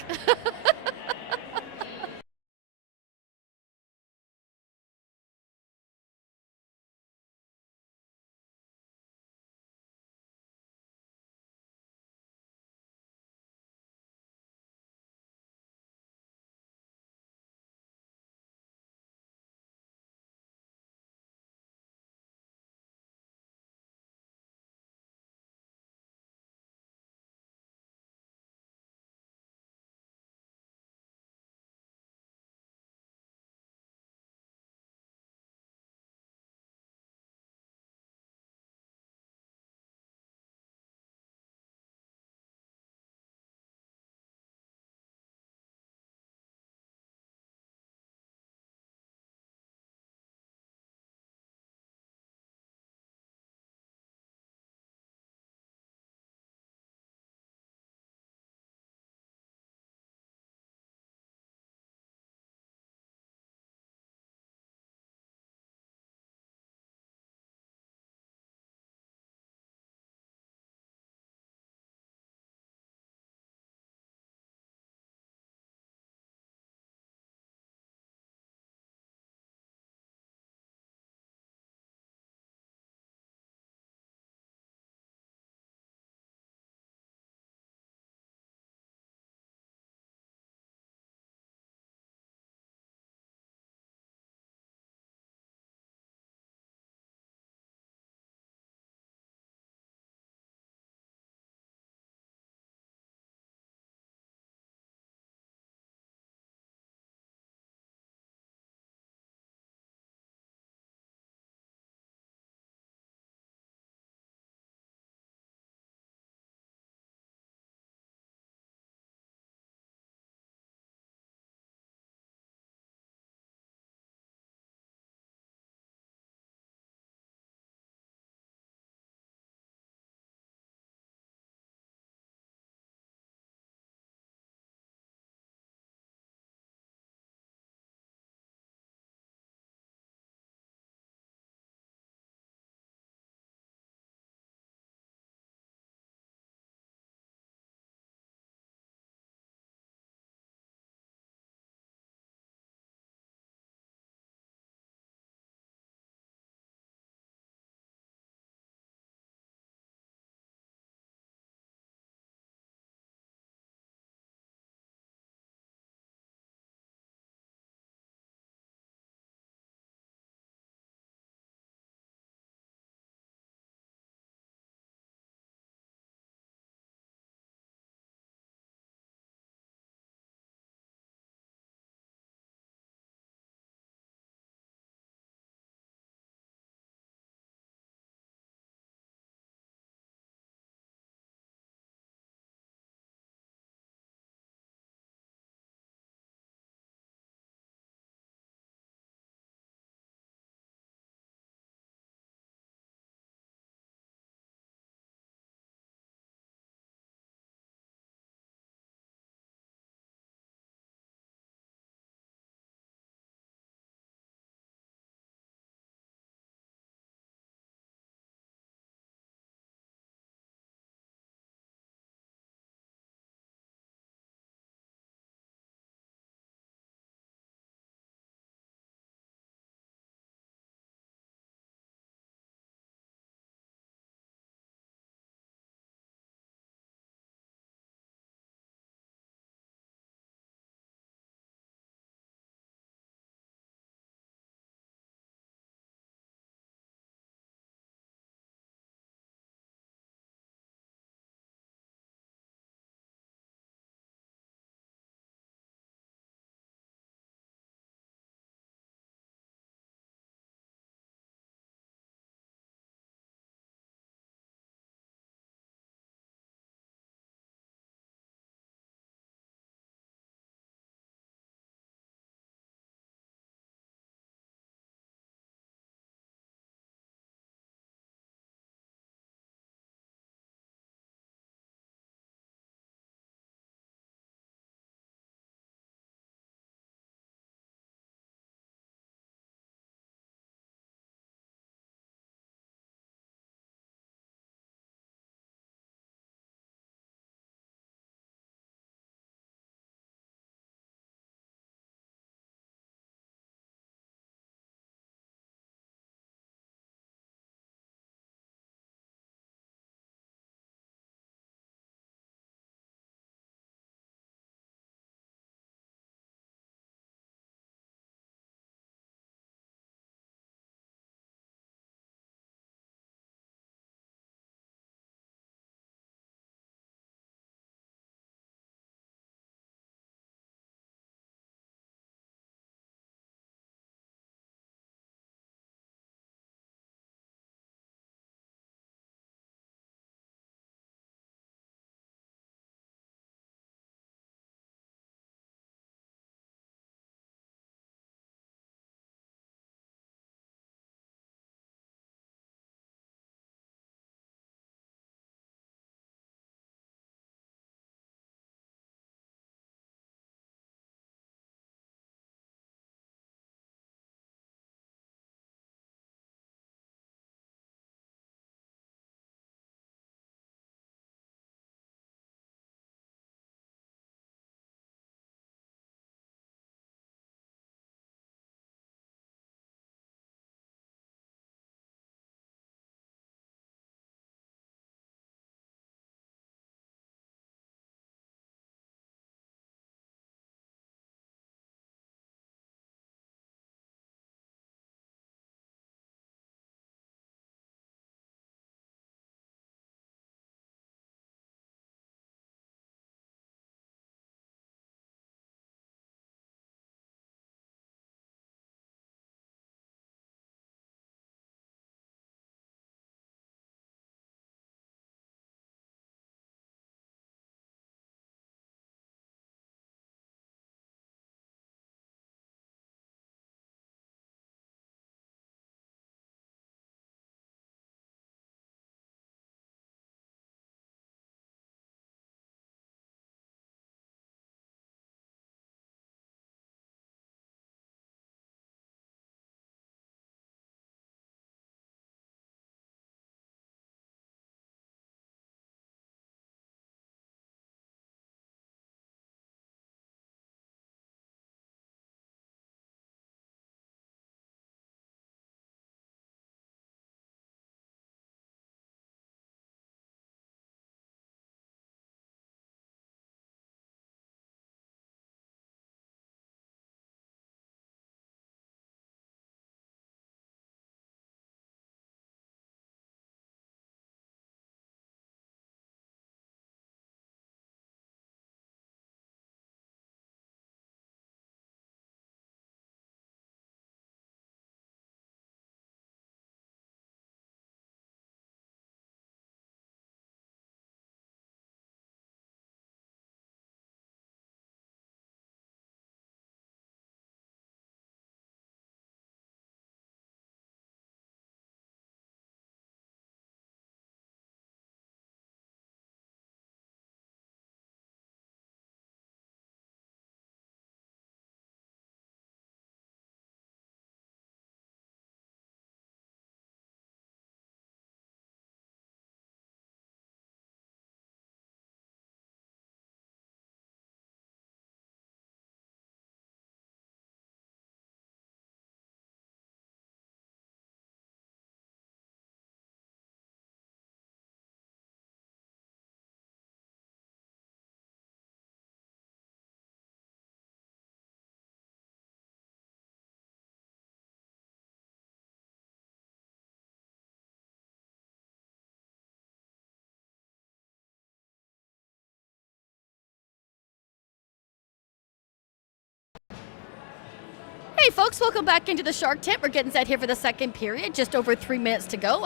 Okay, folks, welcome back into the Shark Tent. We're getting set here for the second period, just over 3 minutes to go.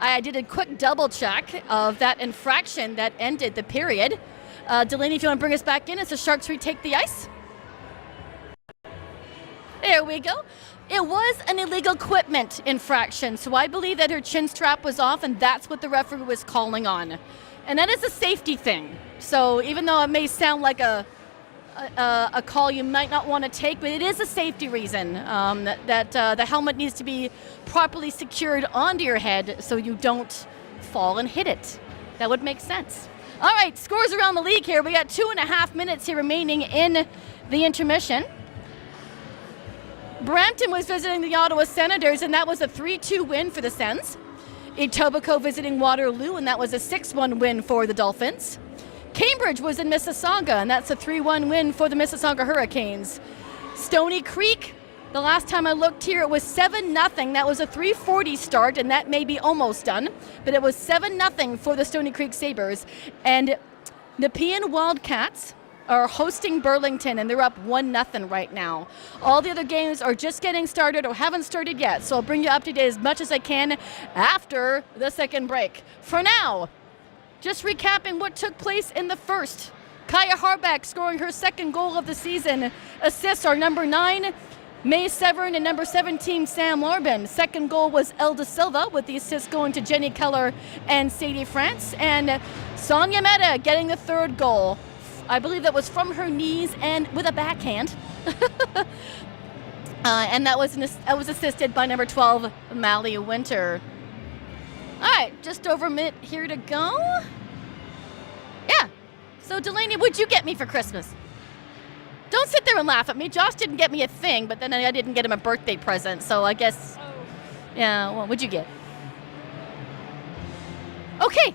I did a quick double check of that infraction that ended the period. Delaney, if you want to bring us back in as the Sharks retake the ice. There we go. It was an illegal equipment infraction, so I believe that her chin strap was off, and that's what the referee was calling on. And that is a safety thing. So even though it may sound like a call you might not want to take, but it is a safety reason that the helmet needs to be properly secured onto your head so you don't fall and hit it. That would make sense. All right, scores around the league here. We got 2.5 minutes here remaining in the intermission. Brampton was visiting the Ottawa Senators, and that was a 3-2 win for the Sens. Etobicoke visiting Waterloo, and that was a 6-1 win for the Dolphins. Cambridge was in Mississauga, and that's a 3-1 win for the Mississauga Hurricanes. Stony Creek, the last time I looked here, it was 7-0. That was a 3:40 start, and that may be almost done, but it was 7-0 for the Stony Creek Sabres. And Nepean Wildcats are hosting Burlington, and they're up 1-0 right now. All the other games are just getting started or haven't started yet, so I'll bring you up to date as much as I can after the second break. For now, just recapping what took place in the first. Kaya Harbeck scoring her second goal of the season. Assists are number 9, May Severn, and number 17, Sam Larbin. Second goal was Elda Silva, with the assist going to Jenny Keller and Sadie France. And Sonia Mehta getting the third goal. I believe that was from her knees and with a backhand. And that was assisted by number 12, Mally Winter. All right, just over a minute here to go. Yeah. So Delaney, what'd you get me for Christmas? Don't sit there and laugh at me. Josh didn't get me a thing, but then I didn't get him a birthday present. So I guess, yeah, well, what'd you get? Okay.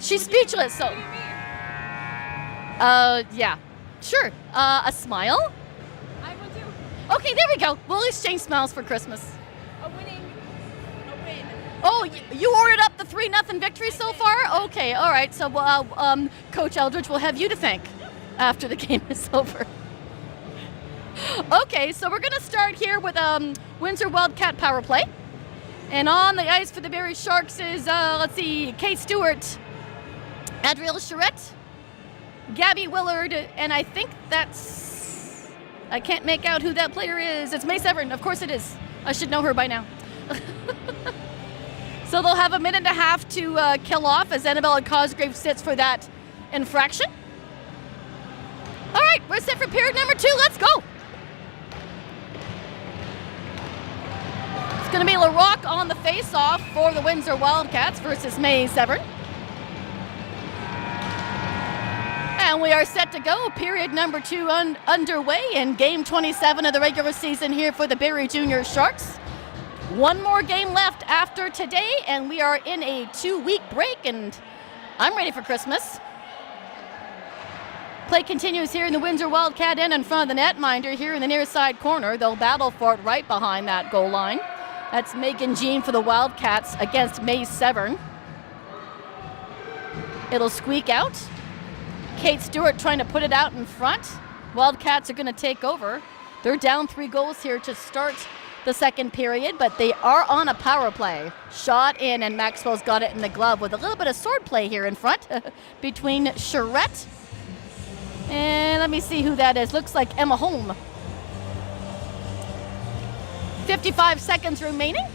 She's speechless, so. Yeah, sure. A smile? I will too. Okay, there we go. We'll exchange smiles for Christmas. A win. Oh, you ordered up the 3-0 victory so far? Okay, all right. So, Coach Eldridge will have you to thank after the game is over. Okay, so we're gonna start here with Windsor Wildcat power play. And on the ice for the Barrie Sharks is, let's see, Kate Stewart, Adrielle Charette, Gabby Willard, and I think that's, I can't make out who that player is. It's May Severn, of course it is. I should know her by now. So they'll have a minute and a half to kill off as Annabella Cosgrave sits for that infraction. All right, we're set for period number 2. Let's go. It's going to be LaRock on the face-off for the Windsor Wildcats versus May Severn. And we are set to go. Period number 2 underway in game 27 of the regular season here for the Barrie Junior Sharks. One more game left after today, and we are in a 2-week break, and I'm ready for Christmas. Play continues here in the Windsor Wildcat end in front of the netminder here in the near side corner. They'll battle for it right behind that goal line. That's Megan Jean for the Wildcats against May Severn. It'll squeak out. Kate Stewart trying to put it out in front. Wildcats are going to take over. They're down 3 goals here to start the second period, but they are on a power play. Shot in, and Maxwell's got it in the glove with a little bit of sword play here in front between Charette and let me see who that is. Looks like Emma Holm. 55 seconds remaining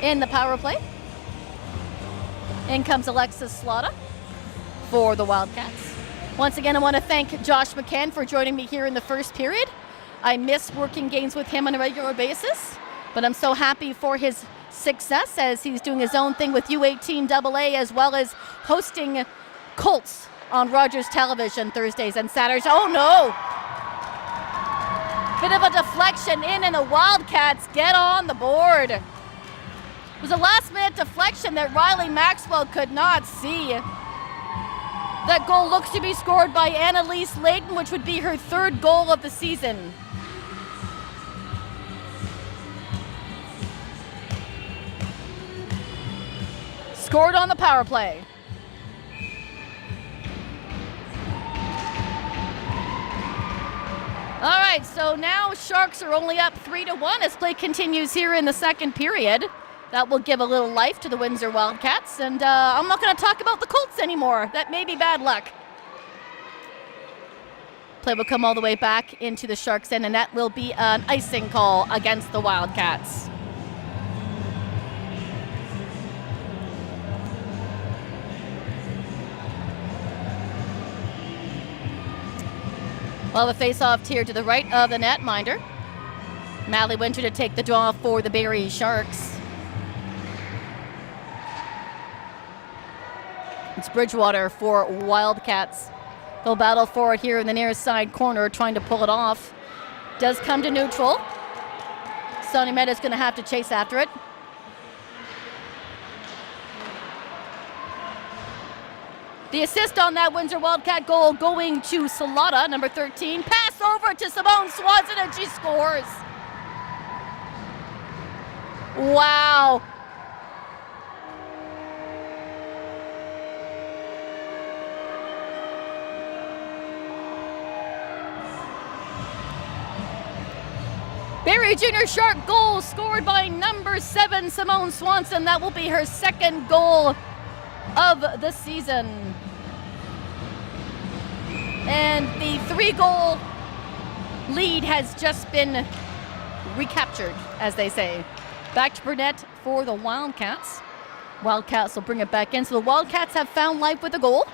in the power play. In comes Alexis Slotta for the Wildcats. Once again, I want to thank Josh McCann for joining me here in the first period. I miss working games with him on a regular basis, but I'm so happy for his success as he's doing his own thing with U18 AA as well as hosting Colts on Rogers Television Thursdays and Saturdays. Oh no! Bit of a deflection in, and the Wildcats get on the board. It was a last-minute deflection that Riley Maxwell could not see. That goal looks to be scored by Annalise Layton, which would be her 3rd goal of the season. Scored on the power play. All right, so now Sharks are only up 3-1 as play continues here in the second period. That will give a little life to the Windsor Wildcats, and I'm not going to talk about the Colts anymore. That may be bad luck. Play will come all the way back into the Sharks' end, and that will be an icing call against the Wildcats. Well, the face-off here to the right of the netminder. Mally Winter to take the draw for the Barrie Sharks. It's Bridgewater for Wildcats. They'll battle for it here in the near side corner, trying to pull it off. Does come to neutral. Sonny Meta's going to have to chase after it. The assist on that Windsor Wildcat goal going to Salata, number 13. Pass over to Simone Swanson, and she scores. Wow. Barrie Junior Shark goal scored by number 7, Simone Swanson. That will be her second goal of the season. And the 3-goal lead has just been recaptured, as they say. Back to Burnett for the Wildcats. Wildcats will bring it back in. So the Wildcats have found life with a goal.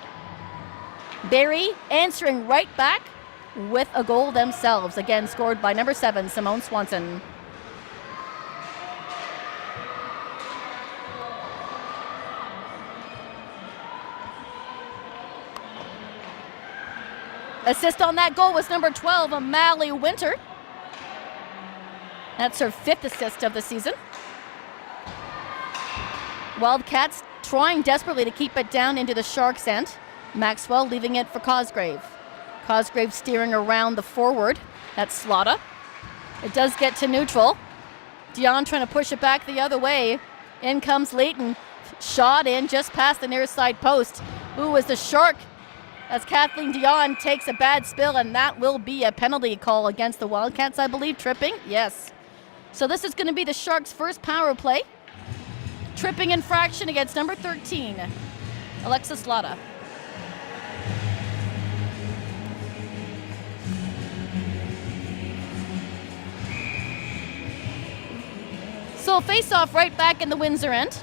Barrie answering right back with a goal themselves. Again, scored by number 7, Simone Swanson. Assist on that goal was number 12, Mally Winter. That's her 5th assist of the season. Wildcats trying desperately to keep it down into the Sharks' end. Maxwell leaving it for Cosgrave. Cosgrave steering around the forward. That's Slaughter. It does get to neutral. Dion trying to push it back the other way. In comes Leighton. Shot in just past the near side post. Ooh, is the Shark as Kathleen Dion takes a bad spill, and that will be a penalty call against the Wildcats, I believe. Tripping? Yes. So this is going to be the Sharks' first power play. Tripping infraction against number 13, Alexis Slaughter. So face-off right back in the Windsor end.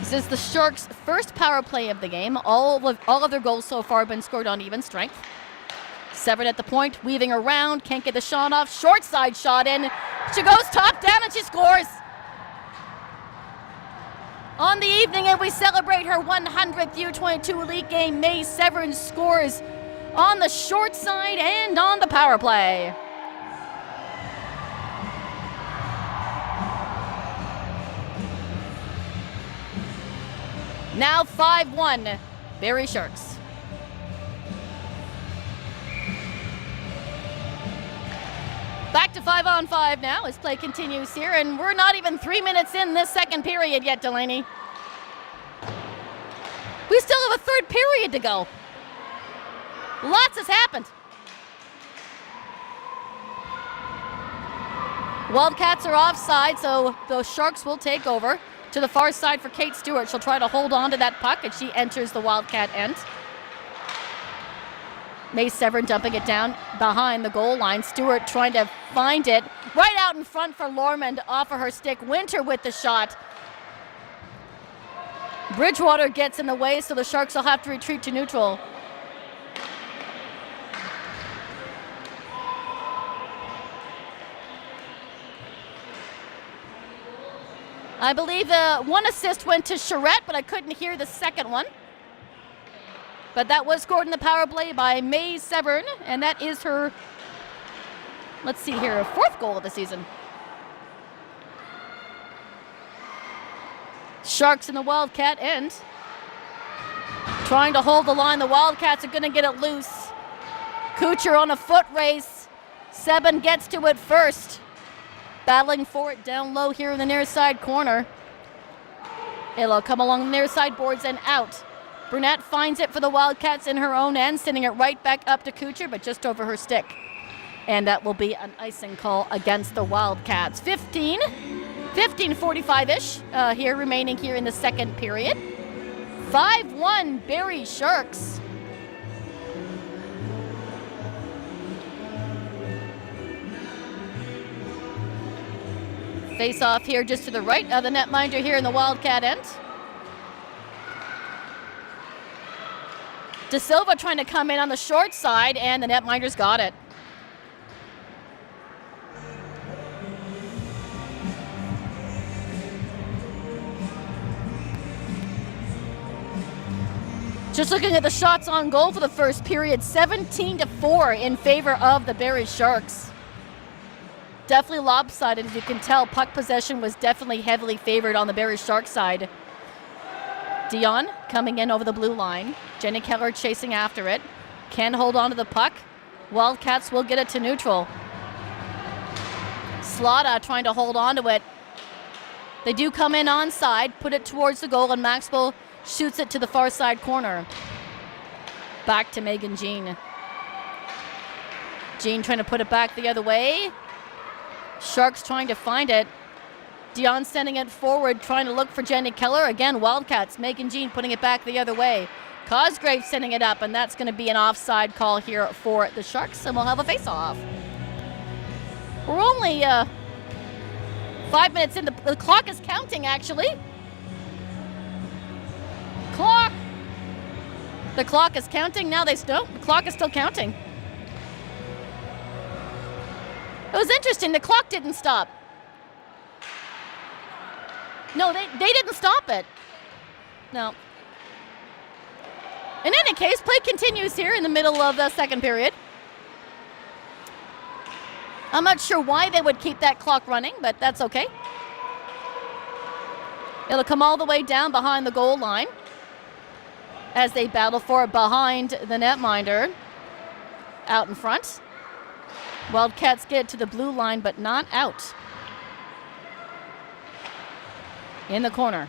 This is the Sharks' first power play of the game. All of their goals so far have been scored on even strength. Severn at the point, weaving around, can't get the shot off. Short side shot in. She goes top down and she scores. On the evening, and we celebrate her 100th U22 Elite game, May Severn scores on the short side and on the power play. Now 5-1, Barrie Sharks. Back to 5-on-5 now as play continues here, and we're not even 3 minutes in this second period yet, Delaney. We still have a third period to go. Lots has happened. Wildcats are offside, so those Sharks will take over. To the far side for Kate Stewart. She'll try to hold on to that puck as she enters the Wildcat end. May Severn dumping it down behind the goal line. Stewart trying to find it right out in front for Lormond off of her stick. Winter with the shot. Bridgewater gets in the way, so the Sharks will have to retreat to neutral. I believe one assist went to Charette, but I couldn't hear the second one. But that was scored in the power play by May Severn, and that is her, let's see here, her 4th goal of the season. Sharks in the Wildcat end. Trying to hold the line. The Wildcats are going to get it loose. Kucher on a foot race. Sebin gets to it first. Battling for it down low here in the near side corner. It'll come along the near side boards and out. Burnett finds it for the Wildcats in her own end, sending it right back up to Kuchar, but just over her stick. And that will be an icing call against the Wildcats. 15:45-ish here remaining here in the second period. 5-1 Barrie Sharks. Face off here just to the right of the netminder here in the Wildcat end. De Silva trying to come in on the short side, and the netminder's got it. Just looking at the shots on goal for the first period, 17-4 in favor of the Barrie Sharks. Definitely lopsided, as you can tell. Puck possession was definitely heavily favored on the Barrie Sharks side. Dion coming in over the blue line. Jenny Keller chasing after it. Can hold on to the puck. Wildcats will get it to neutral. Slaughter trying to hold on to it. They do come in onside, put it towards the goal, and Maxwell shoots it to the far side corner. Back to Megan Jean. Jean trying to put it back the other way. Sharks trying to find it. Dion sending it forward, trying to look for Jenny Keller. Again, Wildcats. Megan Jean putting it back the other way. Cosgrave sending it up, and that's going to be an offside call here for the Sharks, and we'll have a face-off. We're only 5 minutes in. The clock is counting, actually. The clock is counting. Now the clock is still counting. It was interesting. The clock didn't stop. No, they didn't stop it. No. In any case, play continues here in the middle of the second period. I'm not sure why they would keep that clock running, but that's okay. It'll come all the way down behind the goal line as they battle for it behind the netminder out in front. Wildcats get to the blue line, but not out. In the corner.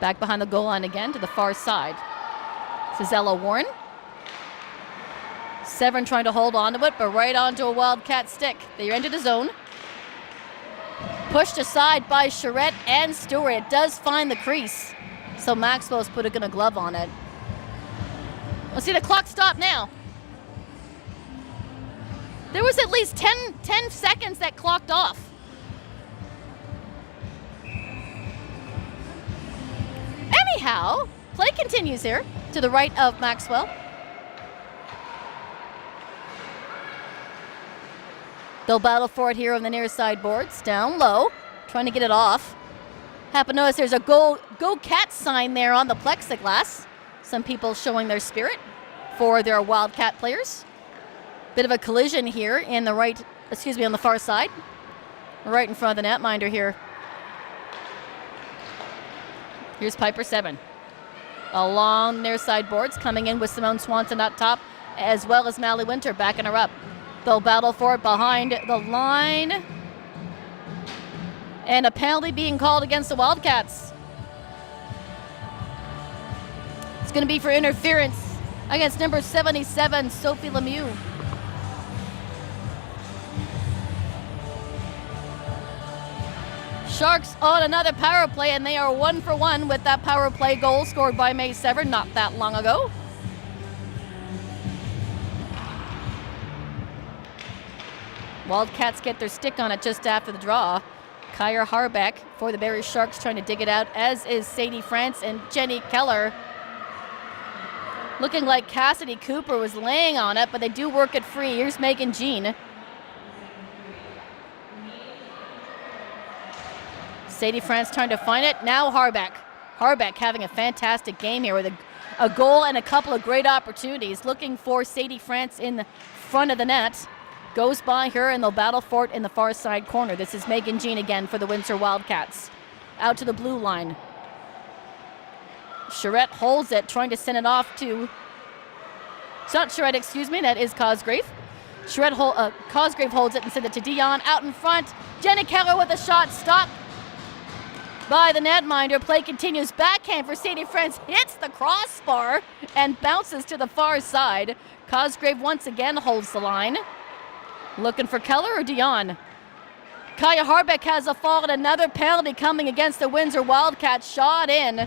Back behind the goal line again to the far side. This is Ella Warren. Severn trying to hold on to it, but right onto a Wildcat stick. They entered the zone. Pushed aside by Charette and Stewart. It does find the crease, so Maxwell's putting a glove on it. We'll see the clock stop now. There was at least 10 seconds that clocked off. Anyhow, play continues here to the right of Maxwell. They'll battle for it here on the near side boards. Down low, trying to get it off. Happen to notice there's a Go Cats sign there on the plexiglass. Some people showing their spirit for their Wildcat players. Bit of a collision here in the right, on the far side. Right in front of the netminder here. Here's Piper Severn. Along near side boards, coming in with Simone Swanson up top, as well as Mally Winter backing her up. They'll battle for it behind the line. And a penalty being called against the Wildcats. It's going to be for interference against number 77, Sophie Lemieux. Sharks on another power play, and they are 1 for 1 with that power play goal scored by May Severn not that long ago. Wildcats get their stick on it just after the draw. Kyra Harbeck for the Barrie Sharks trying to dig it out, as is Sadie France and Jenny Keller. Looking like Cassidy Cooper was laying on it, but they do work it free. Here's Megan Jean. Sadie France trying to find it. Now Harbeck. Harbeck having a fantastic game here with a goal and a couple of great opportunities. Looking for Sadie France in the front of the net. Goes by her, and they'll battle for it in the far side corner. This is Megan Jean again for the Windsor Wildcats. Out to the blue line. Charette holds it, trying to send it off to... It's not Charette, excuse me, that is Cosgrave. Cosgrave holds it and sends it to Dion. Out in front, Jenny Keller with a shot. Stop by the netminder. Play continues. Backhand for Sadie France. Hits the crossbar and bounces to the far side. Cosgrave once again holds the line. Looking for Keller or Dion? Kaya Harbeck has a fall and another penalty coming against the Windsor Wildcats. Shot in.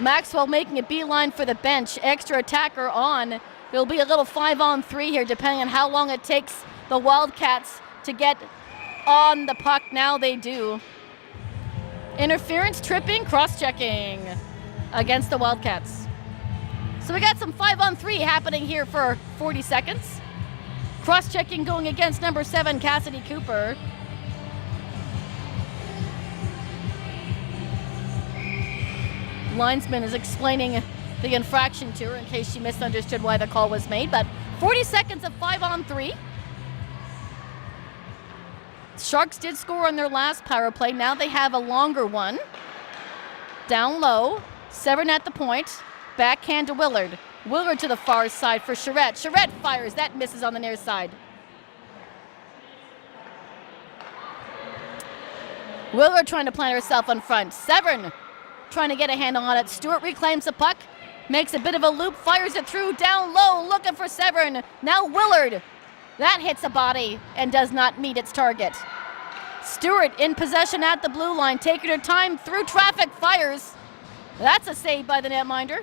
Maxwell making a beeline for the bench. Extra attacker on. It'll be a little 5-on-3 here, depending on how long it takes the Wildcats to get on the puck. Now they do. Interference, tripping, cross-checking against the Wildcats. So we got some 5-on-3 happening here for 40 seconds. Cross-checking going against number 7, Cassidy Cooper. Linesman is explaining the infraction to her in case she misunderstood why the call was made. But 40 seconds of 5-on-3. Sharks did score on their last power play. Now they have a longer one. Down low. Severn at the point. Backhand to Willard. Willard to the far side for Charette. Charette fires. That misses on the near side. Willard trying to plant herself in front. Severn trying to get a handle on it. Stewart reclaims the puck. Makes a bit of a loop. Fires it through. Down low. Looking for Severn. Now Willard. That hits a body and does not meet its target. Stewart in possession at the blue line. Taking her time through traffic. Fires. That's a save by the netminder.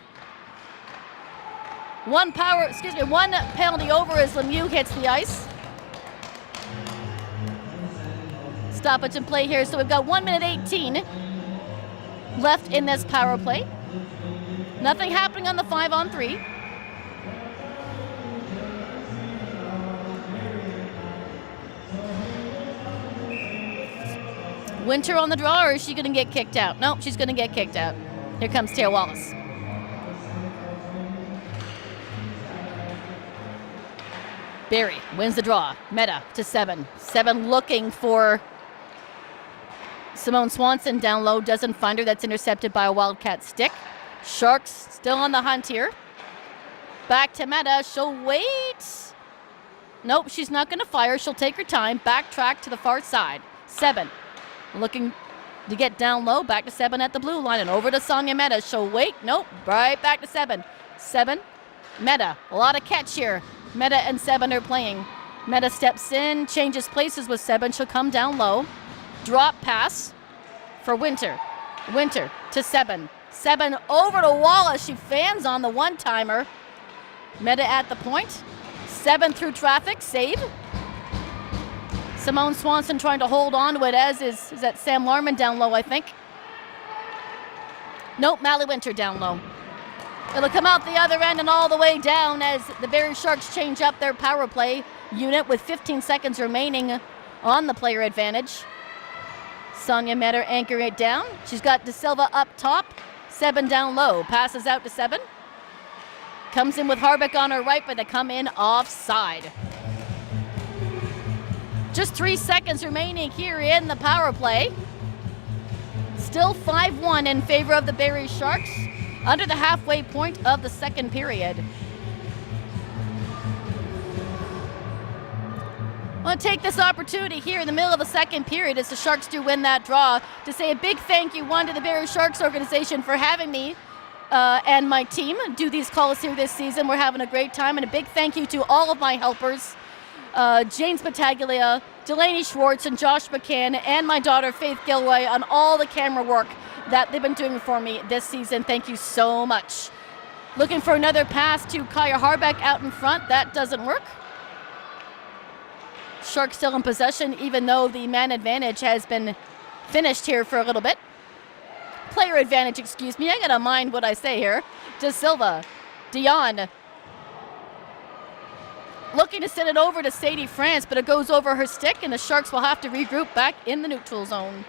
One penalty over as Lemieux hits the ice. Stoppage in play here, so we've got 1 minute 18 left in this power play. Nothing happening on the 5-on-3. Winter on the draw, or is she gonna get kicked out? Nope, she's gonna get kicked out. Here comes Taya Wallace. Barry wins the draw. Meta to 7. 7 looking for Simone Swanson down low. Doesn't find her. That's intercepted by a Wildcat stick. Sharks still on the hunt here. Back to Meta. She'll wait. Nope, she's not going to fire. She'll take her time. Backtrack to the far side. 7 looking to get down low. Back to 7 at the blue line and over to Sonia Meta. She'll wait. Nope, right back to 7. 7. Meta. A lot of catch here. Meta and 7 are playing. Meta steps in, changes places with 7. She'll come down low. Drop pass for Winter. Winter to 7. 7 over to Wallace. She fans on the one-timer. Meta at the point. 7 through traffic. Save. Simone Swanson trying to hold on to it, as is that Sam Larman down low, I think. Nope, Mally Winter down low. It'll come out the other end and all the way down as the Barrie Sharks change up their power play unit with 15 seconds remaining on the player advantage. Sonia Metter anchoring it down. She's got De Silva up top, 7 down low. Passes out to 7. Comes in with Harbeck on her right, but they come in offside. Just 3 seconds remaining here in the power play. Still 5-1 in favor of the Barrie Sharks. Under the halfway point of the second period. I want to take this opportunity here in the middle of the second period as the Sharks do win that draw to say a big thank you, one, to the Barrie Sharks organization for having me and my team do these calls here this season. We're having a great time, and a big thank you to all of my helpers, James Battaglia, Delaney Schwartz, and Josh McCann, and my daughter Faith Gilroy on all the camera work that they've been doing for me this season. Thank you so much. Looking for another pass to Kaya Harbeck out in front. That doesn't work. Sharks still in possession, even though the man advantage has been finished here for a little bit. Player advantage, excuse me. I gotta mind what I say here. De Silva, Dion. Looking to send it over to Sadie France, but it goes over her stick, and the Sharks will have to regroup back in the neutral zone.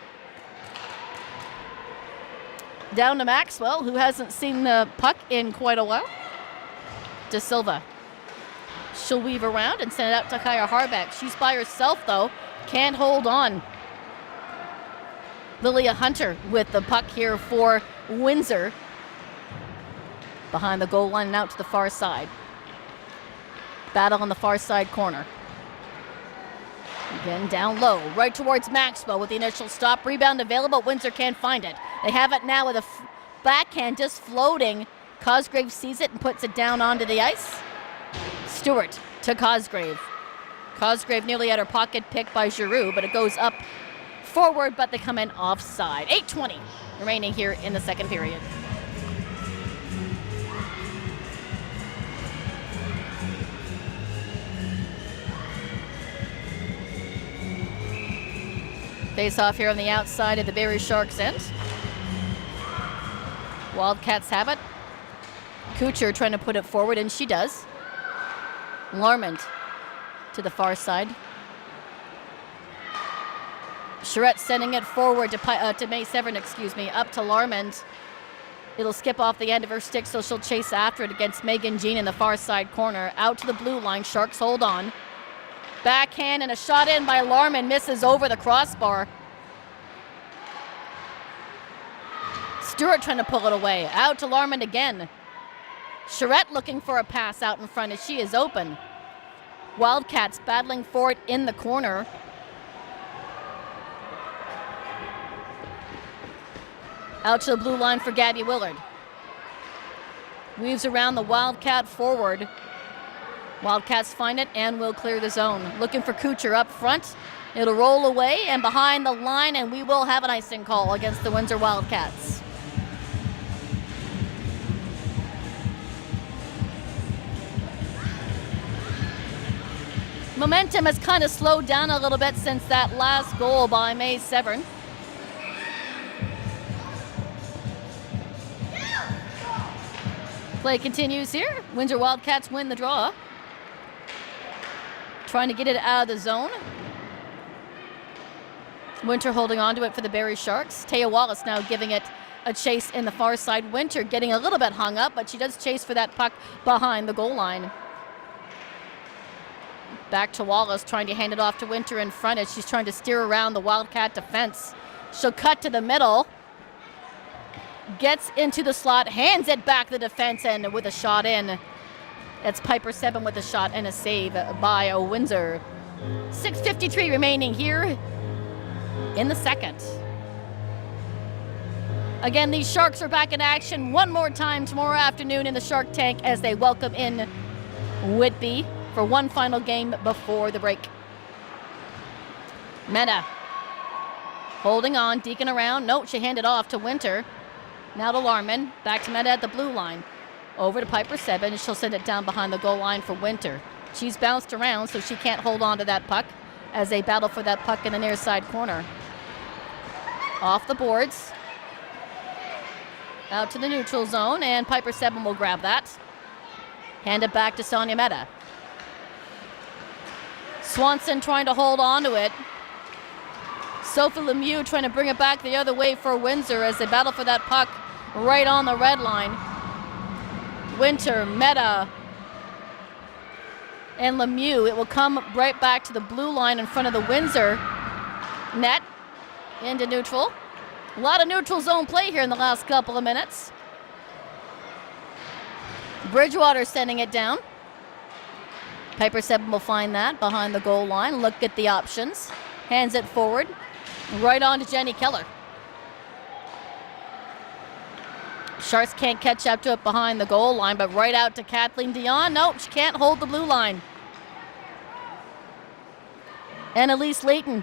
Down to Maxwell, who hasn't seen the puck in quite a while. De Silva. She'll weave around and send it out to Kaya Harbeck. She's by herself, though. Can't hold on. Lilia Hunter with the puck here for Windsor. Behind the goal line and out to the far side. Battle on the far side corner. Again, down low, right towards Maxwell with the initial stop. Rebound available. Windsor can't find it. They have it now with a backhand just floating. Cosgrave sees it and puts it down onto the ice. Stewart to Cosgrave. Cosgrave nearly had her pocket picked by Giroux, but it goes up forward, but they come in offside. 8:20 remaining here in the second period. Face off here on the outside of the Barrie Sharks' end. Wildcats have it. Kuchar trying to put it forward, and she does. Larmond to the far side. Charette sending it forward to May Severn, up to Larmond. It'll skip off the end of her stick, so she'll chase after it against Megan Jean in the far side corner. Out to the blue line, Sharks hold on. Backhand and a shot in by Larmond, misses over the crossbar. Stewart trying to pull it away. Out to Larmond again. Charette looking for a pass out in front as she is open. Wildcats battling for it in the corner. Out to the blue line for Gabby Willard. Weaves around the Wildcat forward. Wildcats find it and will clear the zone. Looking for Kuchar up front. It'll roll away and behind the line, and we will have an icing call against the Windsor Wildcats. Momentum has kind of slowed down a little bit since that last goal by May Severn. Play continues here. Windsor Wildcats win the draw. Trying to get it out of the zone. Winter holding on to it for the Barrie Sharks. Taya Wallace now giving it a chase in the far side. Winter getting a little bit hung up, but she does chase for that puck behind the goal line. Back to Wallace, trying to hand it off to Winter in front as she's trying to steer around the Wildcat defense. She'll cut to the middle. Gets into the slot, hands it back the defense end with a shot in. That's Piper Seven with a shot and a save by Windsor. 6:53 remaining here in the second. Again, these Sharks are back in action one more time tomorrow afternoon in the Shark Tank as they welcome in Whitby for one final game before the break. Meta holding on, deking around. No, she handed off to Winter. Now to Larman, back to Meta at the blue line. Over to Piper Seven, and she'll send it down behind the goal line for Winter. She's bounced around, so she can't hold on to that puck as they battle for that puck in the near side corner. Off the boards. Out to the neutral zone, and Piper Seven will grab that. Hand it back to Sonia Meta. Swanson trying to hold on to it. Sophie Lemieux trying to bring it back the other way for Windsor as they battle for that puck right on the red line. Winter, Meta, and Lemieux. It will come right back to the blue line in front of the Windsor net into neutral. A lot of neutral zone play here in the last couple of minutes. Bridgewater sending it down. Piper Seven will find that behind the goal line. Look at the options. Hands it forward. Right on to Jenny Keller. Sharks can't catch up to it behind the goal line, but right out to Kathleen Dion. Nope, she can't hold the blue line. And Elise Layton.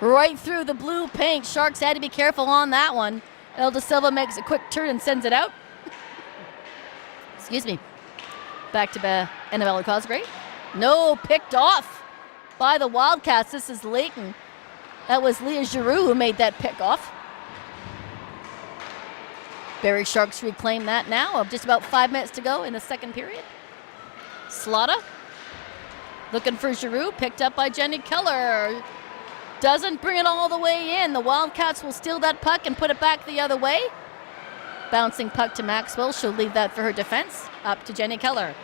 Right through the blue paint. Sharks had to be careful on that one. Elda Silva makes a quick turn and sends it out. Excuse me. Back to Annabella Cosgrave. No, picked off by the Wildcats. This is Layton. That was Leah Giroux who made that pick off. Barrie Sharks reclaim that now. Just about 5 minutes to go in the second period. Slotta looking for Giroux, picked up by Jenny Keller. Doesn't bring it all the way in. The Wildcats will steal that puck and put it back the other way. Bouncing puck to Maxwell. She'll leave that for her defense. Up to Jenny Keller.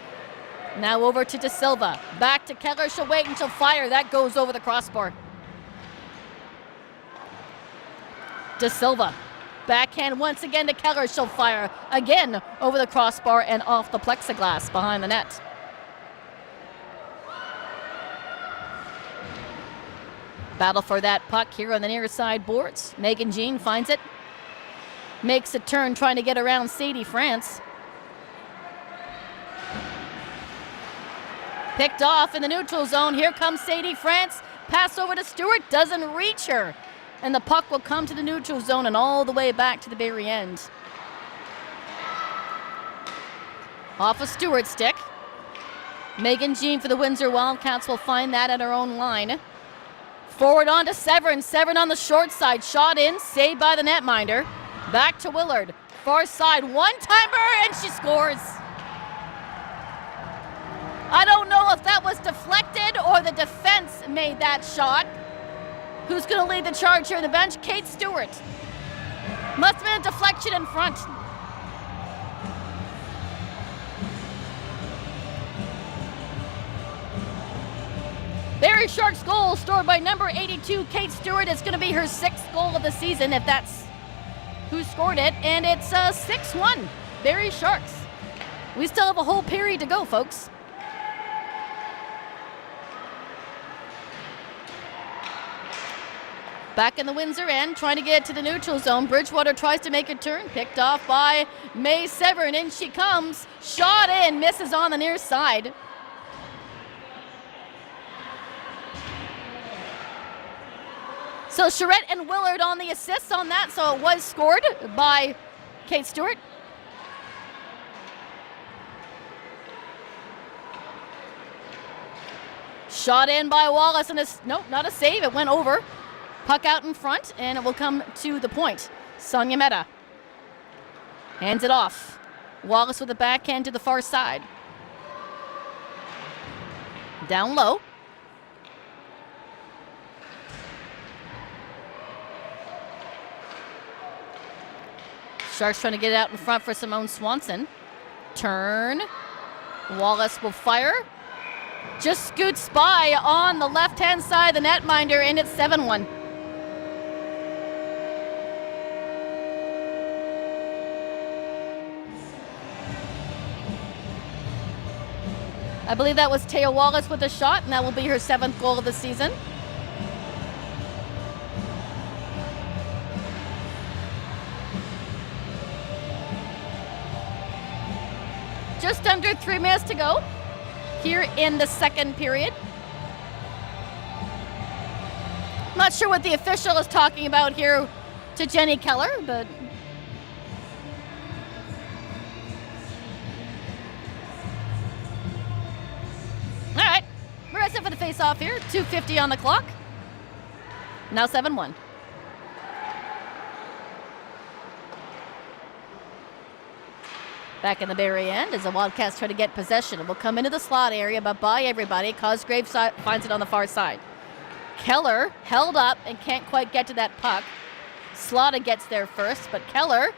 Now over to De Silva. Back to Keller. She'll wait until fire. That goes over the crossbar. De Silva. Backhand once again to Keller. She'll fire again over the crossbar and off the plexiglass behind the net. Battle for that puck here on the near side boards. Megan Jean finds it. Makes a turn trying to get around Sadie France. Picked off in the neutral zone. Here comes Sadie France. Pass over to Stewart. Doesn't reach her. And the puck will come to the neutral zone and all the way back to the very end. Off a Stewart stick. Megan Jean for the Windsor Wildcats will find that at her own line. Forward on to Severin. Severin on the short side. Shot in. Saved by the netminder. Back to Willard. Far side. One-timer, and she scores. I don't know if that was deflected or the defense made that shot. Who's going to lead the charge here on the bench? Kate Stewart. Must have been a deflection in front. Barrie Sharks goal scored by number 82, Kate Stewart. It's going to be her 6th goal of the season, if that's who scored it. And it's 6-1, Barrie Sharks. We still have a whole period to go, folks. Back in the Windsor end, trying to get to the neutral zone. Bridgewater tries to make a turn. Picked off by May Severin. In she comes. Shot in. Misses on the near side. So Charette and Willard on the assists on that. So it was scored by Kate Stewart. Shot in by Wallace. And no, not a save. It went over. Puck out in front, and it will come to the point. Sonia Mehta hands it off. Wallace with the backhand to the far side. Down low. Sharks trying to get it out in front for Simone Swanson. Turn. Wallace will fire. Just scoots by on the left-hand side of the netminder, and it's 7-1. I believe that was Taya Wallace with a shot, and that will be her 7th goal of the season. Just under 3 minutes to go here in the second period. Not sure what the official is talking about here to Jenny Keller, but all right, we're set for the face-off here. 2:50 on the clock. Now 7-1. Back in the Barrie end as the Wildcats try to get possession. It will come into the slot area, but by everybody. Cosgrave finds it on the far side. Keller held up and can't quite get to that puck. Slotta gets there first, but Keller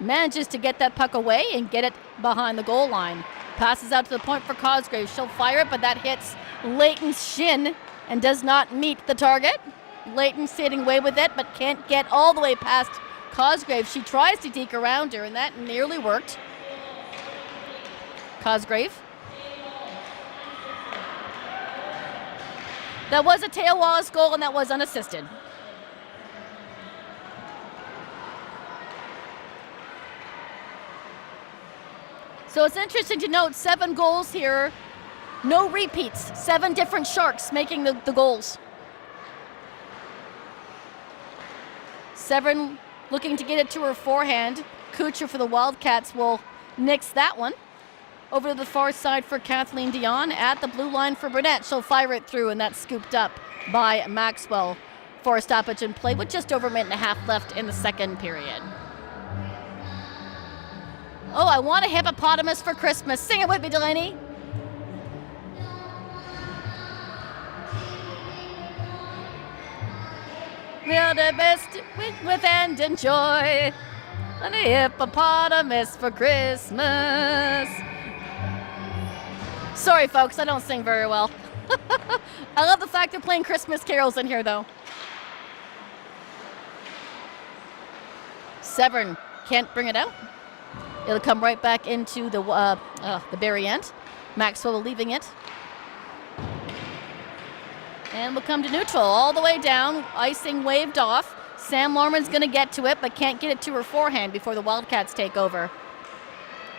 manages to get that puck away and get it behind the goal line. Passes out to the point for Cosgrave. She'll fire it, but that hits Leighton's shin and does not meet the target. Leighton sitting away with it, but can't get all the way past Cosgrave. She tries to deke around her, and that nearly worked. Cosgrave. That was a Taya Wallace goal, and that was unassisted. So it's interesting to note 7 goals here, no repeats, 7 different Sharks making the goals. Severin looking to get it to her forehand. Kuchar for the Wildcats will nix that one. Over to the far side for Kathleen Dion. At the blue line for Burnett. She'll fire it through, and that's scooped up by Maxwell for a stoppage in play with just over a minute and a half left in the second period. Oh, I want a hippopotamus for Christmas. Sing it with me, Delaney. We'll the best with and enjoy. And a hippopotamus for Christmas. Sorry, folks, I don't sing very well. I love the fact they're playing Christmas carols in here, though. Severn can't bring it out. It'll come right back into the Barrie end. Maxwell leaving it. And we'll come to neutral all the way down. Icing waved off. Sam Lorman's going to get to it, but can't get it to her forehand before the Wildcats take over.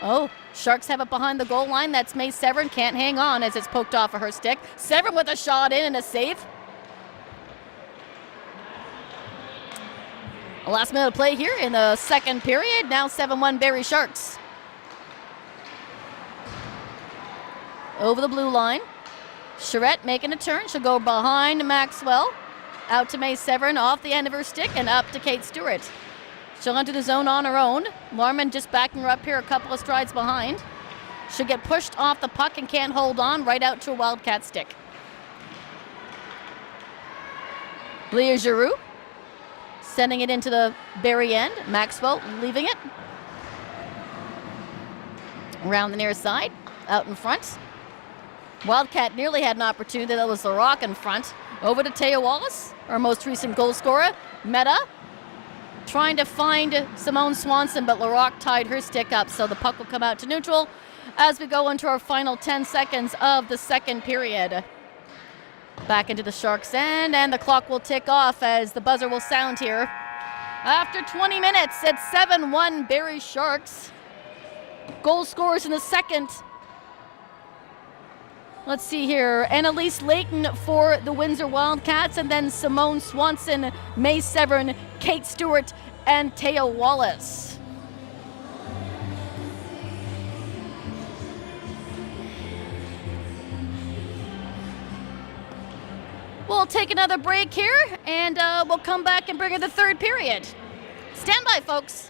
Oh, Sharks have it behind the goal line. That's May Severin. Can't hang on as it's poked off of her stick. Severin with a shot in and a save. Last minute of play here in the second period. Now 7-1 Barrie Sharks. Over the blue line. Charette making a turn. She'll go behind Maxwell. Out to May Severin, off the end of her stick, and up to Kate Stewart. She'll enter the zone on her own. Larman just backing her up here a couple of strides behind. She'll get pushed off the puck and can't hold on, right out to a Wildcat stick. Leah Giroux sending it into the Barrie end. Maxwell leaving it. Around the near side, out in front. Wildcat nearly had an opportunity. That was LaRock in front. Over to Taya Wallace, our most recent goal scorer. Meta trying to find Simone Swanson, but LaRock tied her stick up, so the puck will come out to neutral as we go into our final 10 seconds of the second period. Back into the Sharks' end, and the clock will tick off as the buzzer will sound here. After 20 minutes, it's 7-1 Barrie Sharks. Goal scorers in the second. Let's see here. Annalise Layton for the Windsor Wildcats, and then Simone Swanson, May Severin, Kate Stewart, and Taya Wallace. We'll take another break here, and we'll come back and bring in the third period. Stand by, folks.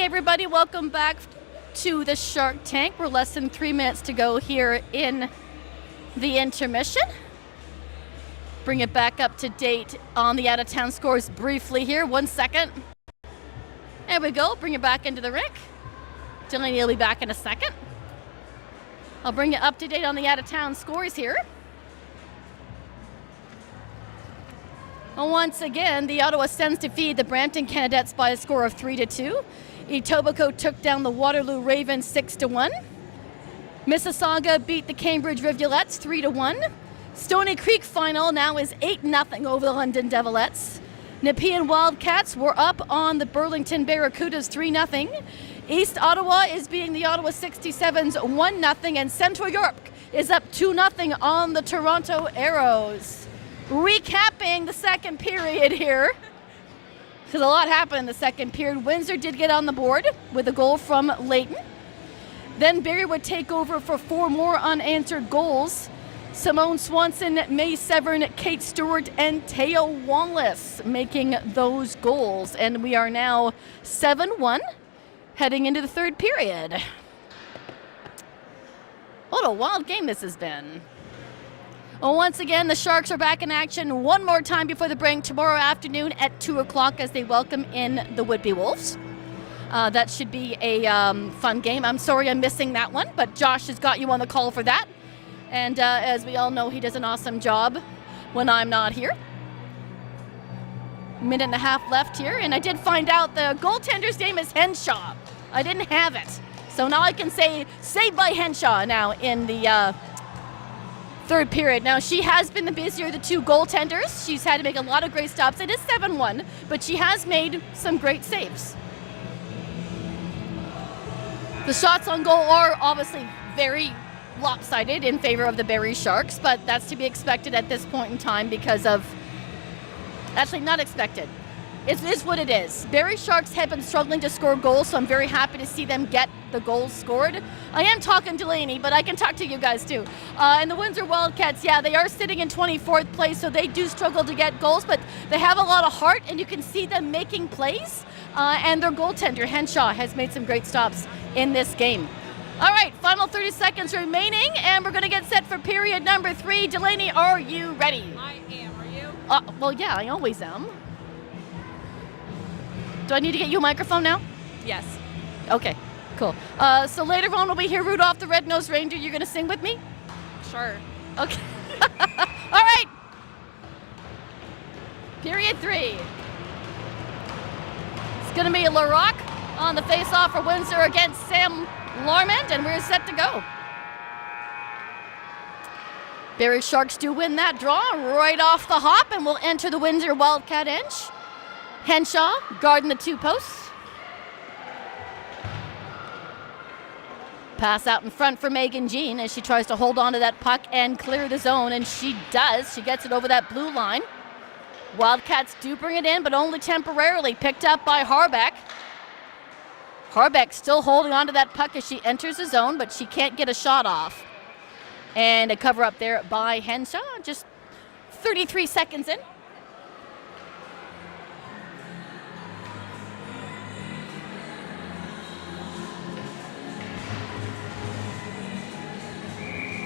Hey everybody, welcome back to the Shark Tank. We're less than 3 minutes to go here in the intermission. Bring it back up to date on the out-of-town scores briefly here. 1 second. There we go, bring it back into the rink. Delaney will be back in a second. I'll bring you up to date on the out-of-town scores here. Once again, the Ottawa Sens defeated the Brampton Canadettes by a score of 3-2. Etobicoke took down the Waterloo Ravens 6-1. Mississauga beat the Cambridge Rivulets 3-1. Stony Creek final now is 8-0 over the London Devilettes. Nepean Wildcats were up on the Burlington Barracudas 3-0. East Ottawa is beating the Ottawa 67s 1-0, and Central York is up 2-0 on the Toronto Arrows. Recapping the second period here, because a lot happened in the second period. Windsor did get on the board with a goal from Layton. Then Barrie would take over for 4 more unanswered goals. Simone Swanson, May Severn, Kate Stewart, and Taya Wallace making those goals. And we are now 7-1 heading into the third period. What a wild game this has been. Well, once again, the Sharks are back in action one more time before the break tomorrow afternoon at 2 o'clock as they welcome in the Would-Be Wolves. That should be a fun game. I'm sorry I'm missing that one, but Josh has got you on the call for that. And as we all know, he does an awesome job when I'm not here. Minute and a half left here, and I did find out the goaltender's name is Henshaw. I didn't have it. So now I can say saved by Henshaw now in the third period. Now, she has been the busier of the two goaltenders. She's had to make a lot of great stops. It is 7-1, but she has made some great saves. The shots on goal are obviously very lopsided in favor of the Barrie Sharks, but that's to be expected at this point in time because of, actually not expected. It is what it is. Barrie Sharks have been struggling to score goals, so I'm very happy to see them get the goals scored. I am talking Delaney, but I can talk to you guys too. And the Windsor Wildcats, yeah, they are sitting in 24th place, so they do struggle to get goals, but they have a lot of heart, and you can see them making plays. And their goaltender, Henshaw, has made some great stops in this game. All right, final 30 seconds remaining, and we're going to get set for period number 3. Delaney, are you ready? I am. Are you? Well, yeah, I always am. Do I need to get you a microphone now? Yes. Okay, cool. So later on when we hear Rudolph the Red-Nosed Reindeer, you're going to sing with me? Sure. Okay. All right. Period 3. It's going to be LaRock on the face-off for Windsor against Sam Larmond, and we're set to go. Barrie Sharks do win that draw right off the hop, and will enter the Windsor Wildcat Inch. Henshaw guarding the 2 posts. Pass out in front for Megan Jean as she tries to hold on to that puck and clear the zone, and she does. She gets it over that blue line. Wildcats do bring it in, but only temporarily, picked up by Harbeck. Harbeck still holding on to that puck as she enters the zone, but she can't get a shot off. And a cover up there by Henshaw, just 33 seconds in.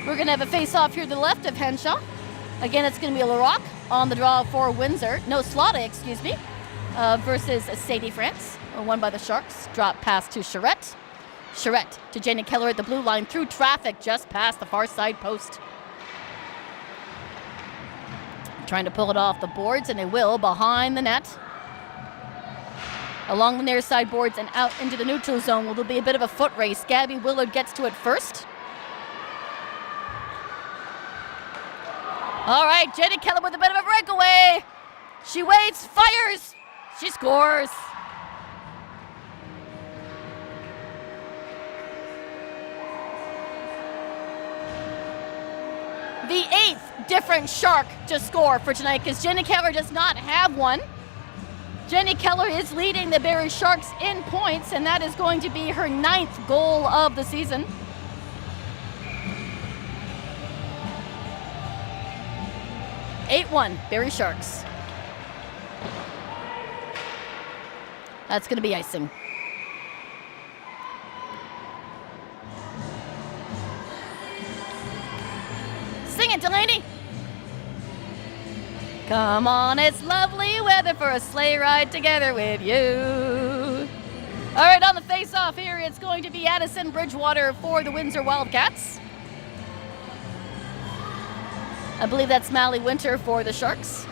We're going to have a face-off here to the left of Henshaw. Again, it's going to be LaRock on the draw for Windsor. No, Slaughter, excuse me, versus Sadie France, won by the Sharks. Drop pass to Charette. Charette to Jenny Keller at the blue line through traffic just past the far side post. Trying to pull it off the boards, and they will behind the net. Along the near side boards and out into the neutral zone, will there be a bit of a foot race. Gabby Willard gets to it first. All right, Jenny Keller with a bit of a breakaway. She waits, fires, she scores. The 8th different Shark to score for tonight, because Jenny Keller does not have one. Jenny Keller is leading the Barrie Sharks in points, and that is going to be her 9th goal of the season. (8-1) Barrie Sharks. That's going to be icing. it, Delaney. Come on, it's lovely weather for a sleigh ride together with you. All right, on the face-off here, it's going to be Addison Bridgewater for the Windsor Wildcats. I believe that's Mally Winter for the Sharks.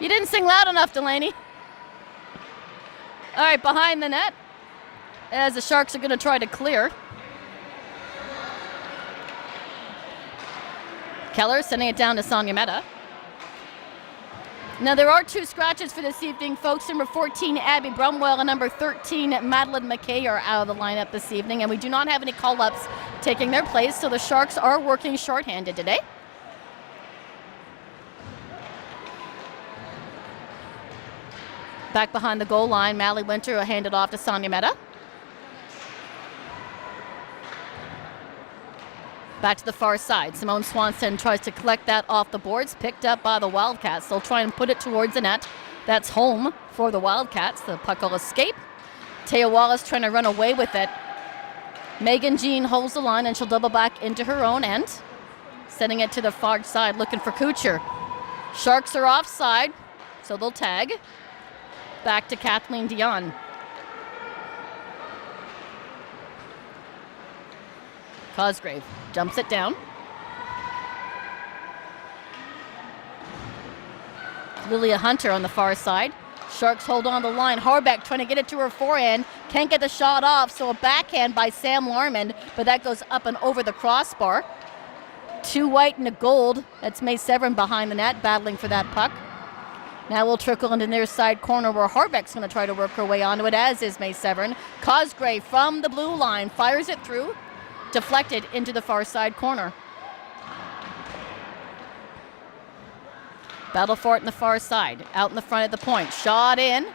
You didn't sing loud enough, Delaney. All right, behind the net, as the Sharks are going to try to clear. Keller sending it down to Sonia Mehta. Now, there are 2 scratches for this evening, folks. Number 14, Abby Brumwell, and number 13, Madeline McKay are out of the lineup this evening, and we do not have any call-ups taking their place, so the Sharks are working shorthanded today. Back behind the goal line, Mally Winter will hand it off to Sonia Mehta. Back to the far side. Simone Swanson tries to collect that off the boards, picked up by the Wildcats. They'll try and put it towards the net. That's home for the Wildcats. The puck will escape. Taya Wallace trying to run away with it. Megan Jean holds the line, and she'll double back into her own end. Sending it to the far side, looking for Kucher. Sharks are offside, so they'll tag. Back to Kathleen Dion. Cosgrave dumps it down. Lilia Hunter on the far side. Sharks hold on the line. Harbeck trying to get it to her forehand. Can't get the shot off, so a backhand by Sam Larmond, but that goes up and over the crossbar. 2 white and a gold. That's May Severin behind the net, battling for that puck. Now we'll trickle into the near side corner where Harbeck's going to try to work her way onto it, as is May Severin. Cosgrave from the blue line fires it through. Deflected into the far side corner. Battle for it in the far side. Out in the front at the point. Shot in.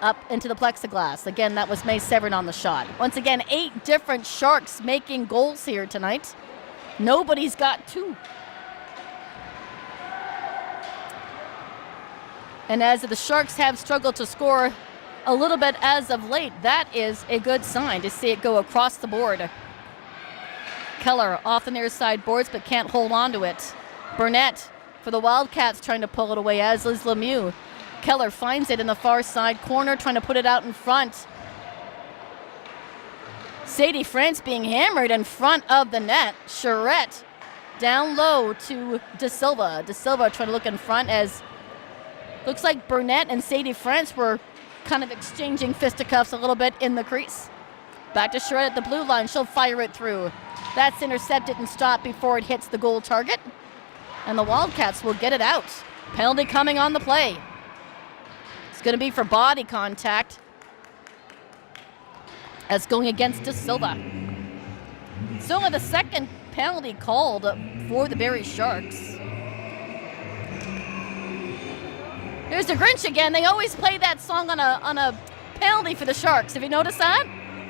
Up into the plexiglass. Again, that was May Severin on the shot. Once again, 8 different Sharks making goals here tonight. Nobody's got 2. And as the Sharks have struggled to score a little bit as of late, that is a good sign to see it go across the board. Keller off the near side boards, but can't hold on to it. Burnett for the Wildcats trying to pull it away, as Liz Lemieux. Keller finds it in the far side corner, trying to put it out in front. Sadie France being hammered in front of the net. Charette down low to De Silva. De Silva trying to look in front, as looks like Burnett and Sadie France were kind of exchanging fisticuffs a little bit in the crease. Back to Charette at the blue line. She'll fire it through. That's intercepted and stopped before it hits the goal target. And the Wildcats will get it out. Penalty coming on the play. It's going to be for body contact. That's going against De Silva. It's only the second penalty called for the Barrie Sharks. Here's the Grinch again. They always play that song on a penalty for the Sharks. Have you noticed that?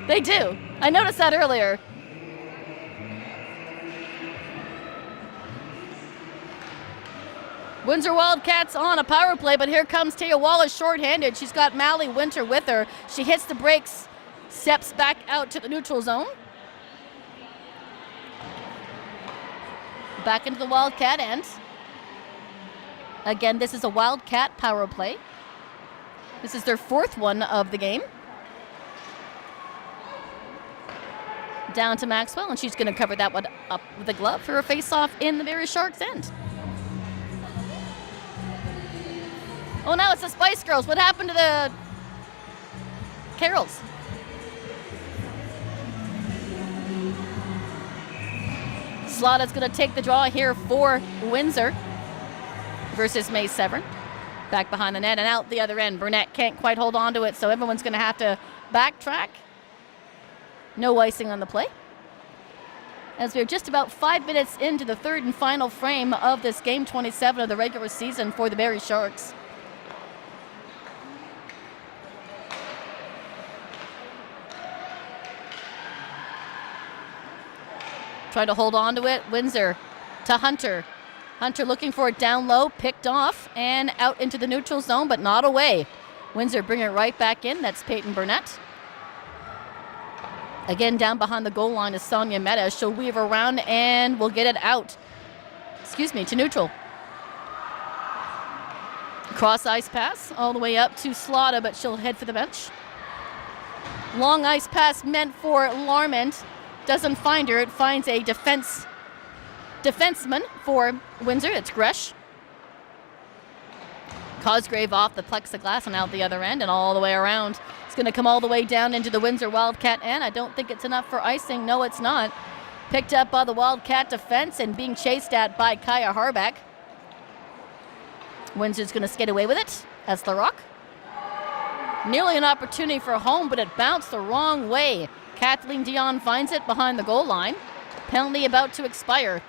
They do. I noticed that earlier. Windsor Wildcats on a power play, but here comes Taya Wallace shorthanded. She's got Mally Winter with her. She hits the brakes, steps back out to the neutral zone. Back into the Wildcat end. Again, this is a Wildcat power play. This is their 4th one of the game. Down to Maxwell, and she's going to cover that one up with a glove for a face-off in the Barrie Sharks end. Oh, now it's the Spice Girls. What happened to the Carols? Slaughter's going to take the draw here for Windsor versus May Severin. Back behind the net and out the other end. Burnett can't quite hold on to it, so everyone's going to have to backtrack. No icing on the play. As we're just about 5 minutes into the 3rd and final frame of this game 27 of the regular season for the Barrie Sharks. Trying to hold on to it. Windsor to Hunter. Hunter looking for it down low, picked off and out into the neutral zone, but not away. Windsor bring it right back in. That's Peyton Burnett. Again, down behind the goal line is Sonia Meta. She'll weave around and will get it out. To neutral. Cross ice pass all the way up to Slaughter, but she'll head for the bench. Long ice pass meant for Larmont. Doesn't find her. It finds a defenseman for Windsor. It's Gresh. Cosgrave off the plexiglass and out the other end and all the way around. It's going to come all the way down into the Windsor Wildcat end. I don't think it's enough for icing. No, it's not. Picked up by the Wildcat defense and being chased at by Kaya Harbeck. Windsor's going to skate away with it. That's the rock. Nearly an opportunity for home, but it bounced the wrong way. Kathleen Dion finds it behind the goal line. Penalty about to expire.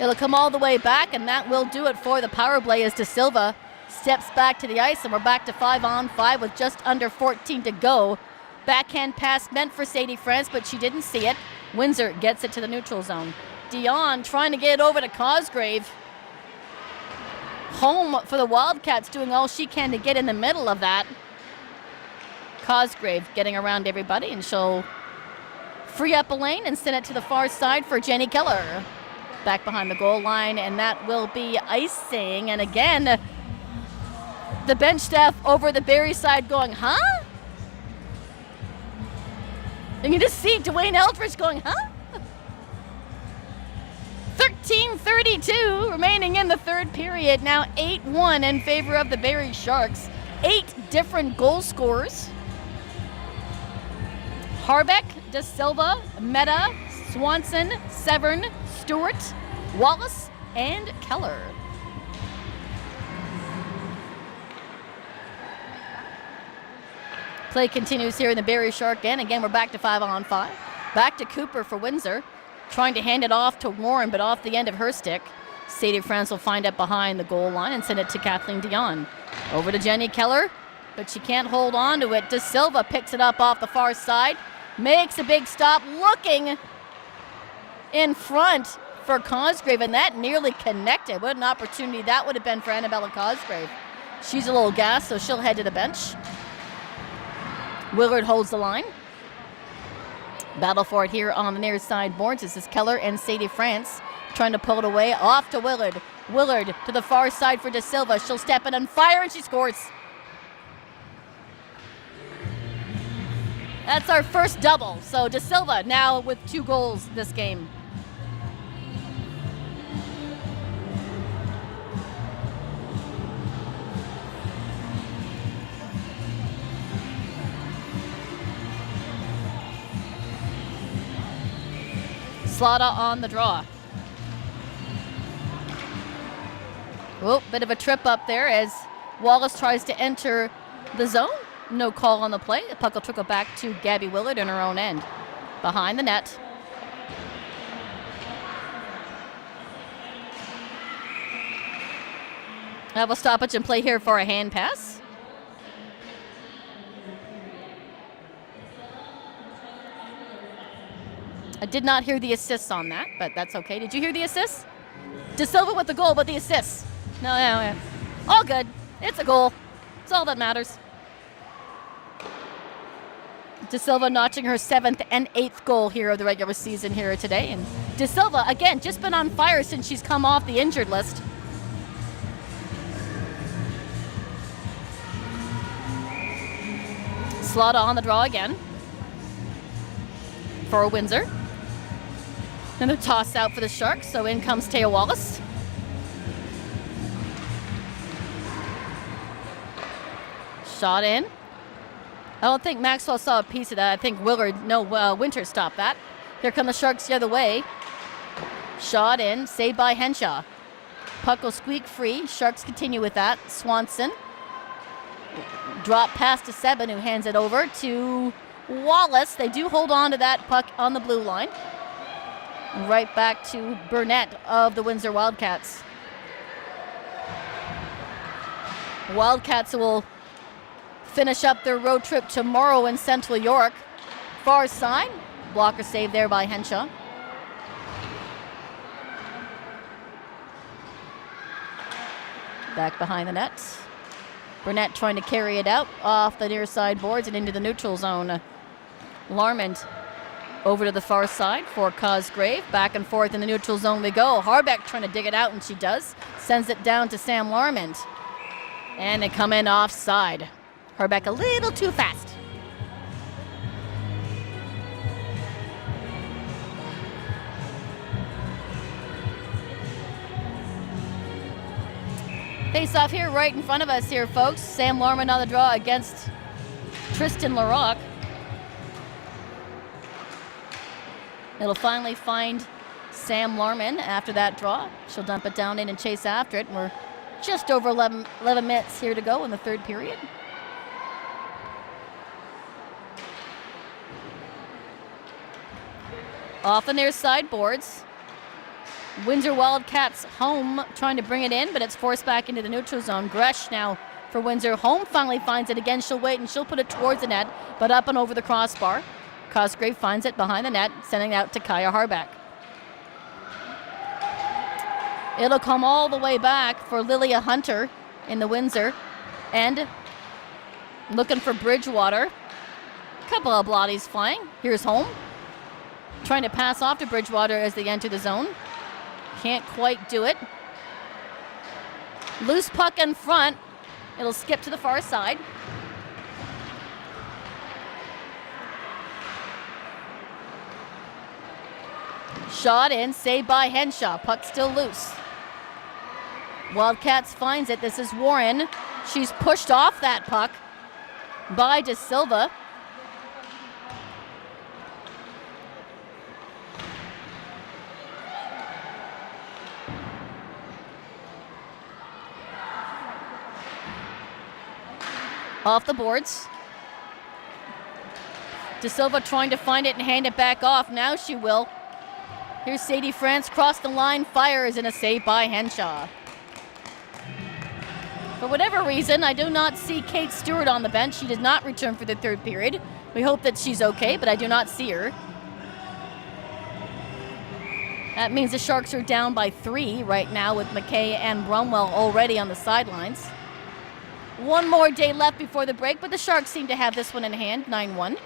It'll come all the way back, and that will do it for the power play as De Silva steps back to the ice, and we're back to 5-on-5 with just under 14 to go. Backhand pass meant for Sadie France, but she didn't see it. Windsor gets it to the neutral zone. Dion trying to get it over to Cosgrave. Home for the Wildcats, doing all she can to get in the middle of that. Cosgrave getting around everybody, and she'll free up a lane and send it to the far side for Jenny Keller. Back behind the goal line, and that will be icing. And again, the bench staff over the Barrie side going, huh? And you just see Dwayne Eldridge going, huh? 13:32 remaining in the third period. Now 8-1 in favor of the Barrie Sharks. 8 different goal scorers. Harbeck, De Silva, Meta, Swanson, Severn, Stewart, Wallace, and Keller. Play continues here in the Barrie Shark end. Again, we're back to 5-on-5. Back to Cooper for Windsor. Trying to hand it off to Warren, but off the end of her stick. Sadie France will find it behind the goal line and send it to Kathleen Dion. Over to Jenny Keller, but she can't hold on to it. De Silva picks it up off the far side. Makes a big stop, looking in front for Cosgrave, and that nearly connected. What an opportunity that would have been for Annabella Cosgrave. She's a little gassed, so she'll head to the bench. Willard holds the line. Battle for it here on the near side boards. This is Keller and Sadie France trying to pull it away. Off to Willard. Willard to the far side for De Silva. She'll step in and fire, and she scores. That's our first double. So De Silva now with 2 goals this game. Slaughter on the draw. Oh, bit of a trip up there as Wallace tries to enter the zone. No call on the play. The puck will trickle back to Gabby Willard in her own end. Behind the net. Have a stoppage and play here for a hand pass. I did not hear the assists on that, but that's okay. Did you hear the assists? De Silva with the goal, but the assists. No. All good. It's a goal. It's all that matters. De Silva notching her 7th and 8th goal here of the regular season here today. And De Silva, again, just been on fire since she's come off the injured list. Slaughter on the draw again for Windsor. Another toss out for the Sharks, so in comes Taya Wallace. Shot in. I don't think Maxwell saw a piece of that. I think Winter stopped that. Here come the Sharks the other way. Shot in, saved by Henshaw. Puck will squeak free. Sharks continue with that. Swanson. Drop pass to Seben, who hands it over to Wallace. They do hold on to that puck on the blue line. Right back to Burnett of the Windsor Wildcats. Wildcats will finish up their road trip tomorrow in Central York. Far side, blocker save there by Henshaw. Back behind the net. Burnett trying to carry it out off the near side boards and into the neutral zone. Larmond over to the far side for Cosgrave. Back and forth in the neutral zone we go. Harbeck trying to dig it out, and she does. Sends it down to Sam Larmond. And they come in offside. Harbeck a little too fast. Face off here right in front of us here, folks. Sam Larmond on the draw against Tristan Larocque. It'll finally find Sam Larmond after that draw. She'll dump it down in and chase after it. And we're just over 11 minutes here to go in the third period. Off the near side boards. Windsor Wildcats home trying to bring it in, but it's forced back into the neutral zone. Gresh now for Windsor. Home finally finds it again. She'll wait and she'll put it towards the net, but up and over the crossbar. Cosgrave finds it behind the net, sending it out to Kaya Harbeck. It'll come all the way back for Lilia Hunter in the Windsor. And looking for Bridgewater. Couple of blotties flying. Here's Home. Trying to pass off to Bridgewater as they enter the zone. Can't quite do it. Loose puck in front. It'll skip to the far side. Shot in, saved by Henshaw. Puck still loose. Wildcats finds it. This is Warren. She's pushed off that puck by De Silva. Off the boards. De Silva trying to find it and hand it back off. Now she will. Here's Sadie France, cross the line, fires, and a save by Henshaw. For whatever reason, I do not see Kate Stewart on the bench. She did not return for the third period. We hope that she's okay, but I do not see her. That means the Sharks are down by 3 right now with McKay and Bromwell already on the sidelines. One more day left before the break, but the Sharks seem to have this one in hand, 9-1.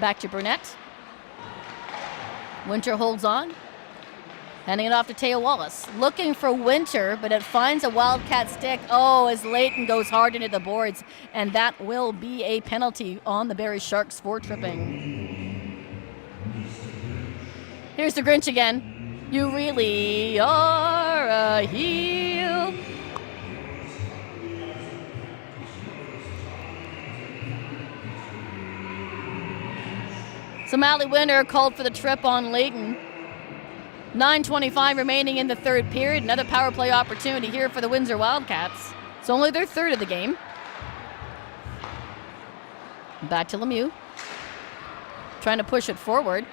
Back to Burnett. Winter holds on. Handing it off to Taya Wallace. Looking for Winter, but it finds a Wildcat stick. Oh, as Leighton goes hard into the boards, and that will be a penalty on the Barrie Sharks for tripping. Here's the Grinch again. You really are a heel. So Mally Winter called for the trip on Leighton. 9:25 remaining in the third period. Another power play opportunity here for the Windsor Wildcats. It's only their third of the game. Back to Lemieux. Trying to push it forward.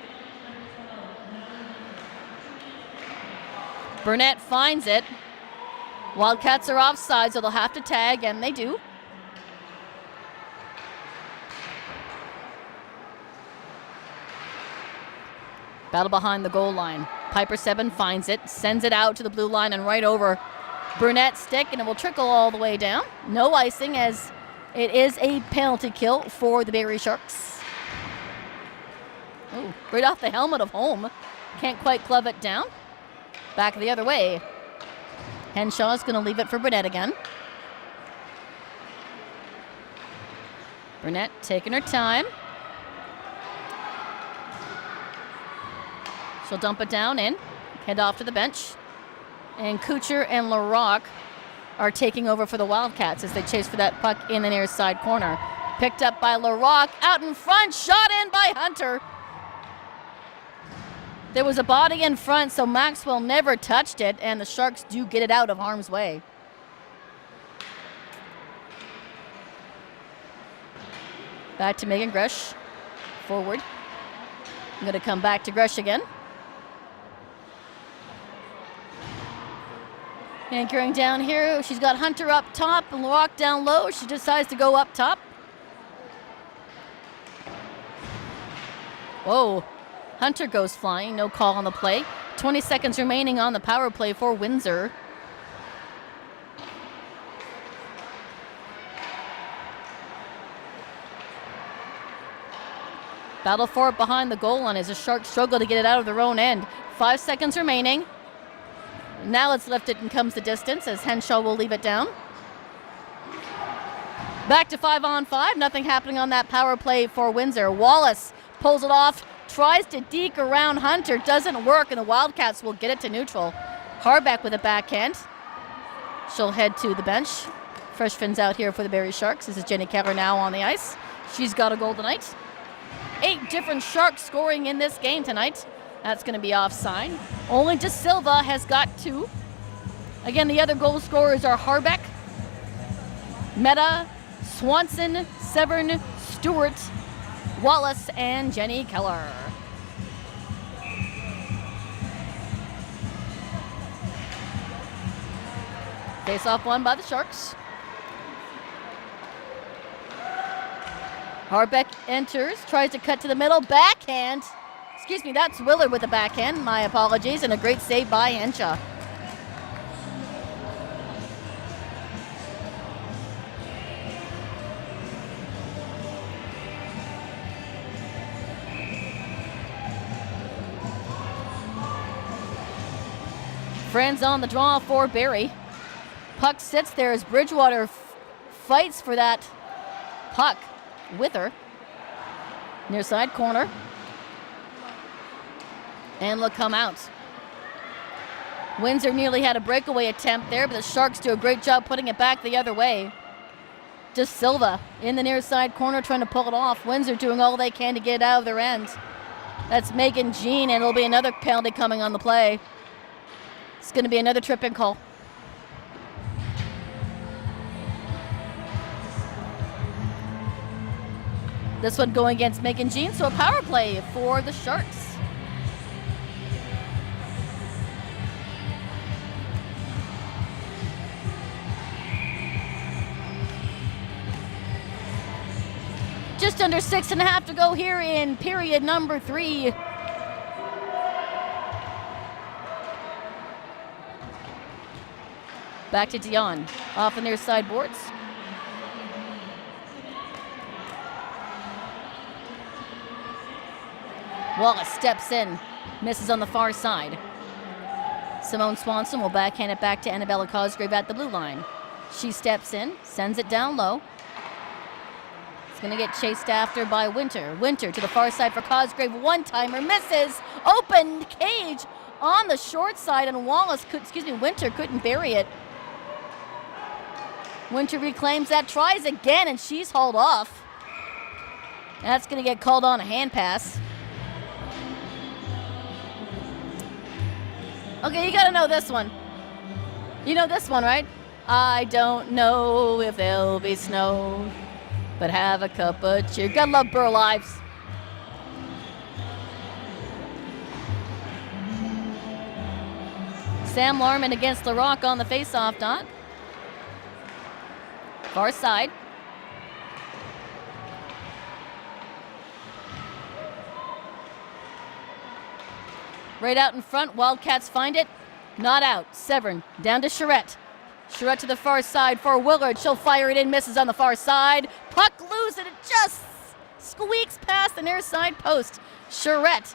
Burnett finds it. Wildcats are offside, so they'll have to tag, and they do. Battle behind the goal line. Piper Seven finds it, sends it out to the blue line and right over Burnett's stick, and it will trickle all the way down. No icing, as it is a penalty kill for the Barrie Sharks. Ooh, right off the helmet of Home. Can't quite club it down. Back the other way. Henshaw's going to leave it for Burnett again. Burnett taking her time. She'll dump it down in, head off to the bench. And Kuchar and Larocque are taking over for the Wildcats as they chase for that puck in the near side corner. Picked up by Larocque, out in front, shot in by Hunter. There was a body in front, so Maxwell never touched it, and the Sharks do get it out of harm's way. Back to Megan Gresh, forward. I'm gonna come back to Gresh again. Anchoring down here, she's got Hunter up top and Larocque down low. She decides to go up top. Whoa, Hunter goes flying, no call on the play. 20 seconds remaining on the power play for Windsor. Battle for it behind the goal line as the Sharks struggle to get it out of their own end. 5 seconds remaining. Now it's lifted and comes the distance as Henshaw will leave it down. Back to 5-on-5. Nothing happening on that power play for Windsor. Wallace pulls it off, tries to deke around Hunter. Doesn't work, and the Wildcats will get it to neutral. Harbeck with a backhand. She'll head to the bench. Fresh fins out here for the Barrie Sharks. This is Jenny Keller now on the ice. She's got a goal tonight. 8 different Sharks scoring in this game tonight. That's going to be offside. Only De Silva has got 2. Again, the other goal scorers are Harbeck, Meta, Swanson, Severn, Stewart, Wallace, and Jenny Keller. Face-off won by the Sharks. Harbeck enters, tries to cut to the middle, backhand. Excuse me, that's Willard with a backhand. My apologies, and a great save by Henshaw. Friends on the draw for Barrie. Puck sits there as Bridgewater fights for that puck with her. Near side corner. And will come out. Windsor nearly had a breakaway attempt there, but the Sharks do a great job putting it back the other way. De Silva in the near side corner trying to pull it off. Windsor doing all they can to get it out of their end. That's Megan Jean, and it'll be another penalty coming on the play. It's going to be another tripping call. This one going against Megan Jean, so a power play for the Sharks. Just under 6.5 to go here in period number 3. Back to Dion, off the near side boards. Wallace steps in, misses on the far side. Simone Swanson will backhand it back to Annabella Cosgrave at the blue line. She steps in, sends it down low. It's going to get chased after by Winter. Winter to the far side for Cosgrave. One-timer misses. Open cage on the short side, and Winter couldn't bury it. Winter reclaims that, tries again, and she's hauled off. That's going to get called on a hand pass. Okay, you got to know this one. You know this one, right? I don't know if there'll be snow, but have a cup of cheer. Gotta love Burl Ives. Sam Larman against LaRock on the face-off dot. Far side. Right out in front, Wildcats find it. Not out. Severn down to Charette. Charette to the far side for Willard. She'll fire it in, misses on the far side. Puck loose, and it just squeaks past the near side post. Charette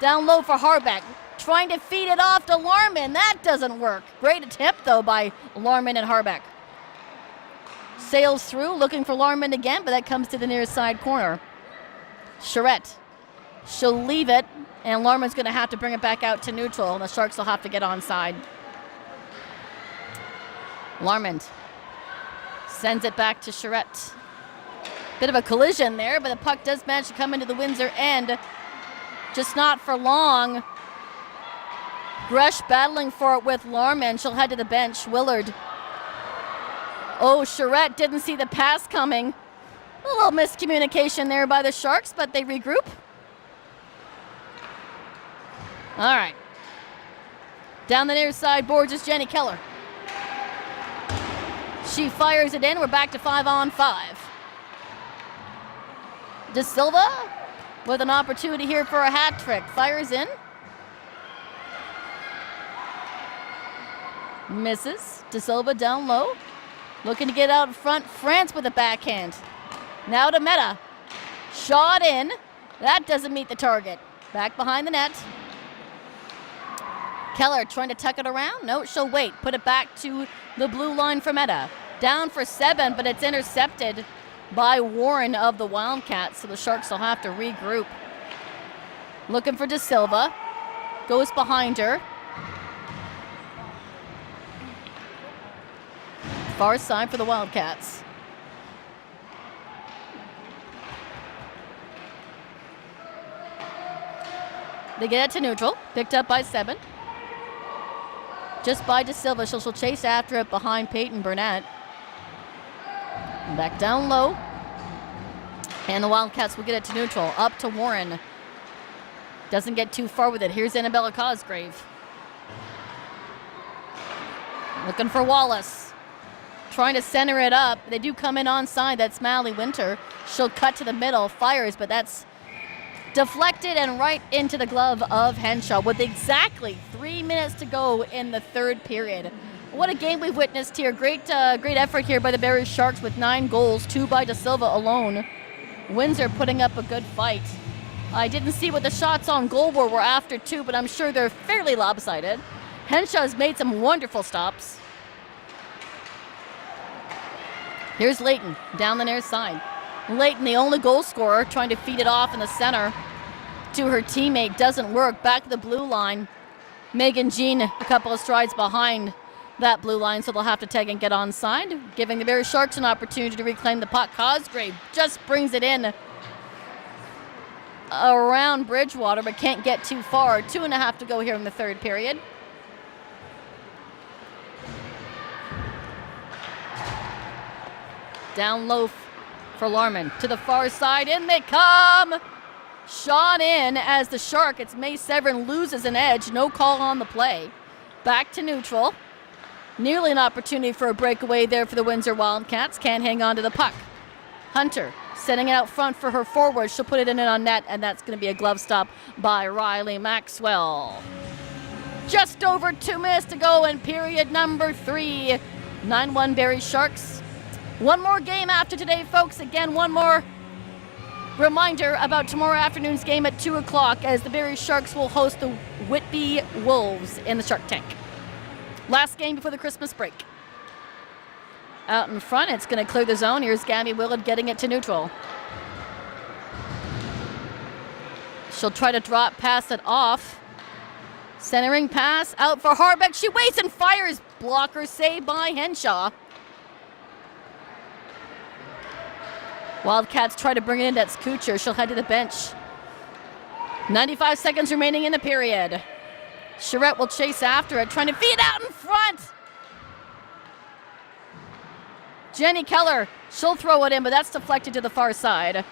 down low for Harbeck. Trying to feed it off to Larman. That doesn't work. Great attempt, though, by Larman and Harbeck. Sails through, looking for Larman again, but that comes to the near side corner. Charette. She'll leave it, and Larman's going to have to bring it back out to neutral, and the Sharks will have to get onside. Larman sends it back to Charette. Bit of a collision there, but the puck does manage to come into the Windsor end. Just not for long. Gresh battling for it with Larman. She'll head to the bench. Willard. Oh, Charette didn't see the pass coming. A little miscommunication there by the Sharks, but they regroup. All right. Down the near side boards is Jenny Keller. She fires it in. We're back to 5-on-5. De Silva with an opportunity here for a hat trick. Fires in. Misses. De Silva down low. Looking to get out in front. France with a backhand. Now to Meta. Shot in. That doesn't meet the target. Back behind the net. Keller trying to tuck it around. No, she'll wait. Put it back to the blue line for Meta. Down for 7, but it's intercepted by Warren of the Wildcats, so the Sharks will have to regroup. Looking for De Silva. Goes behind her. Far side for the Wildcats. They get it to neutral. Picked up by 7. Just by De Silva. She'll chase after it behind Peyton Burnett. Back down low. And the Wildcats will get it to neutral. Up to Warren. Doesn't get too far with it. Here's Annabella Cosgrave. Looking for Wallace. Trying to center it up. They do come in onside. That's Mally Winter. She'll cut to the middle. Fires, but that's deflected and right into the glove of Henshaw with exactly 3 minutes to go in the third period. What a game we've witnessed here. Great effort here by the Barrie Sharks with 9 goals, 2 by De Silva alone. Windsor putting up a good fight. I didn't see what the shots on goal were after 2, but I'm sure they're fairly lopsided. Henshaw's made some wonderful stops. Here's Layton down the near side. Layton, the only goal scorer, trying to feed it off in the center to her teammate. Doesn't work. Back to the blue line. Megan Jean a couple of strides behind that blue line, so they'll have to tag and get onside, giving the Barrie Sharks an opportunity to reclaim the puck. Cosgrave just brings it in around Bridgewater, but can't get too far. 2.5 to go here in the third period. Down low for Larman. To the far side, in they come! Shot in as the Shark, it's May Severin, loses an edge. No call on the play. Back to neutral. Nearly an opportunity for a breakaway there for the Windsor Wildcats. Can't hang on to the puck. Hunter setting it out front for her forward. She'll put it in and on net, and that's going to be a glove stop by Riley Maxwell. Just over 2 minutes to go in period number 3. 9-1 Barrie Sharks. One more game after today, folks. Again, one more reminder about tomorrow afternoon's game at 2 o'clock as the Barrie Sharks will host the Whitby Wolves in the Shark Tank. Last game before the Christmas break. Out in front, it's going to clear the zone. Here's Gabby Willard getting it to neutral. She'll try to drop, pass it off. Centering pass out for Harbeck. She waits and fires. Blocker saved by Henshaw. Wildcats try to bring it in. That's Kucher. She'll head to the bench. 95 seconds remaining in the period. Charette will chase after it, trying to feed out in front. Jenny Keller, she'll throw it in, but that's deflected to the far side.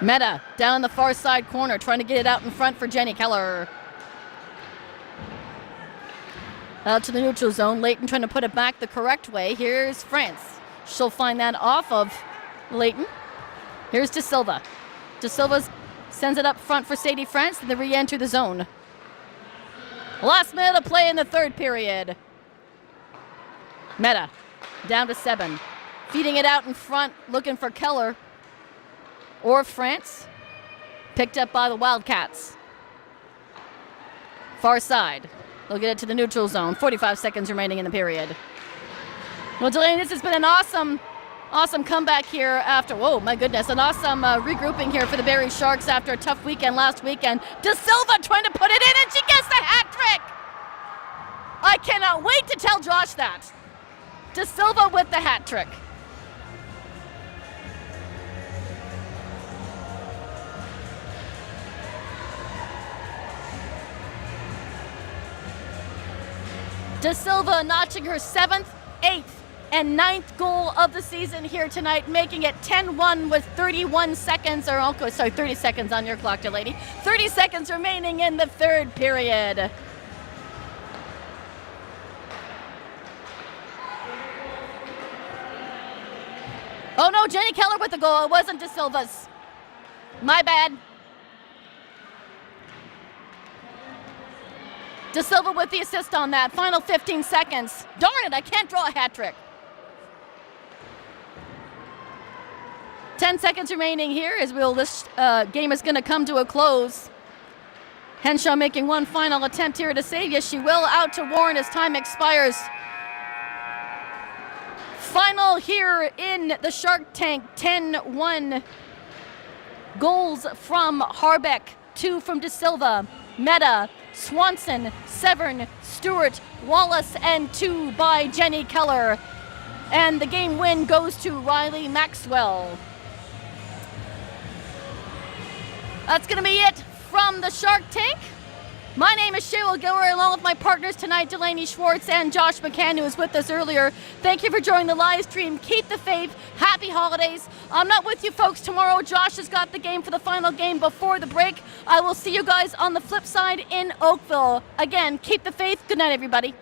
Meta down the far side corner, trying to get it out in front for Jenny Keller. Out to the neutral zone. Layton trying to put it back the correct way. Here's France. She'll find that off of Layton. Here's De Silva. De Silva sends it up front for Sadie France, and they re-enter the zone. Last minute of play in the third period. Meta down to 7. Feeding it out in front, looking for Keller or France. Picked up by the Wildcats. Far side. They'll get it to the neutral zone. 45 seconds remaining in the period. Well, Delaney, this has been an awesome comeback here after, whoa, my goodness, an awesome regrouping here for the Barrie Sharks after a tough weekend last weekend. De Silva trying to put it in, and she gets the hat trick. I cannot wait to tell Josh that. De Silva with the hat trick. De Silva notching her 7th, 8th, and 9th goal of the season here tonight, making it 10-1 with 31 seconds, or 30 seconds on your clock, lady. 30 seconds remaining in the third period. Oh no, Jenny Keller with the goal. It wasn't De Silva's. My bad. De Silva with the assist on that. Final 15 seconds. Darn it, I can't draw a hat trick. 10 seconds remaining here as this game is going to come to a close. Henshaw making one final attempt here to save. Yes, she will. Out to Warren as time expires. Final here in the Shark Tank. 10-1 goals from Harbeck, 2 from De Silva, Meta, Swanson, Severn, Stewart, Wallace, and 2 by Jenny Keller. And the game win goes to Riley Maxwell. That's going to be it from the Shark Tank. My name is Cheryl Gilroy, along with my partners tonight, Delaney Schwartz and Josh McCann, who was with us earlier. Thank you for joining the live stream. Keep the faith. Happy holidays. I'm not with you folks tomorrow. Josh has got the game for the final game before the break. I will see you guys on the flip side in Oakville. Again, keep the faith. Good night, everybody.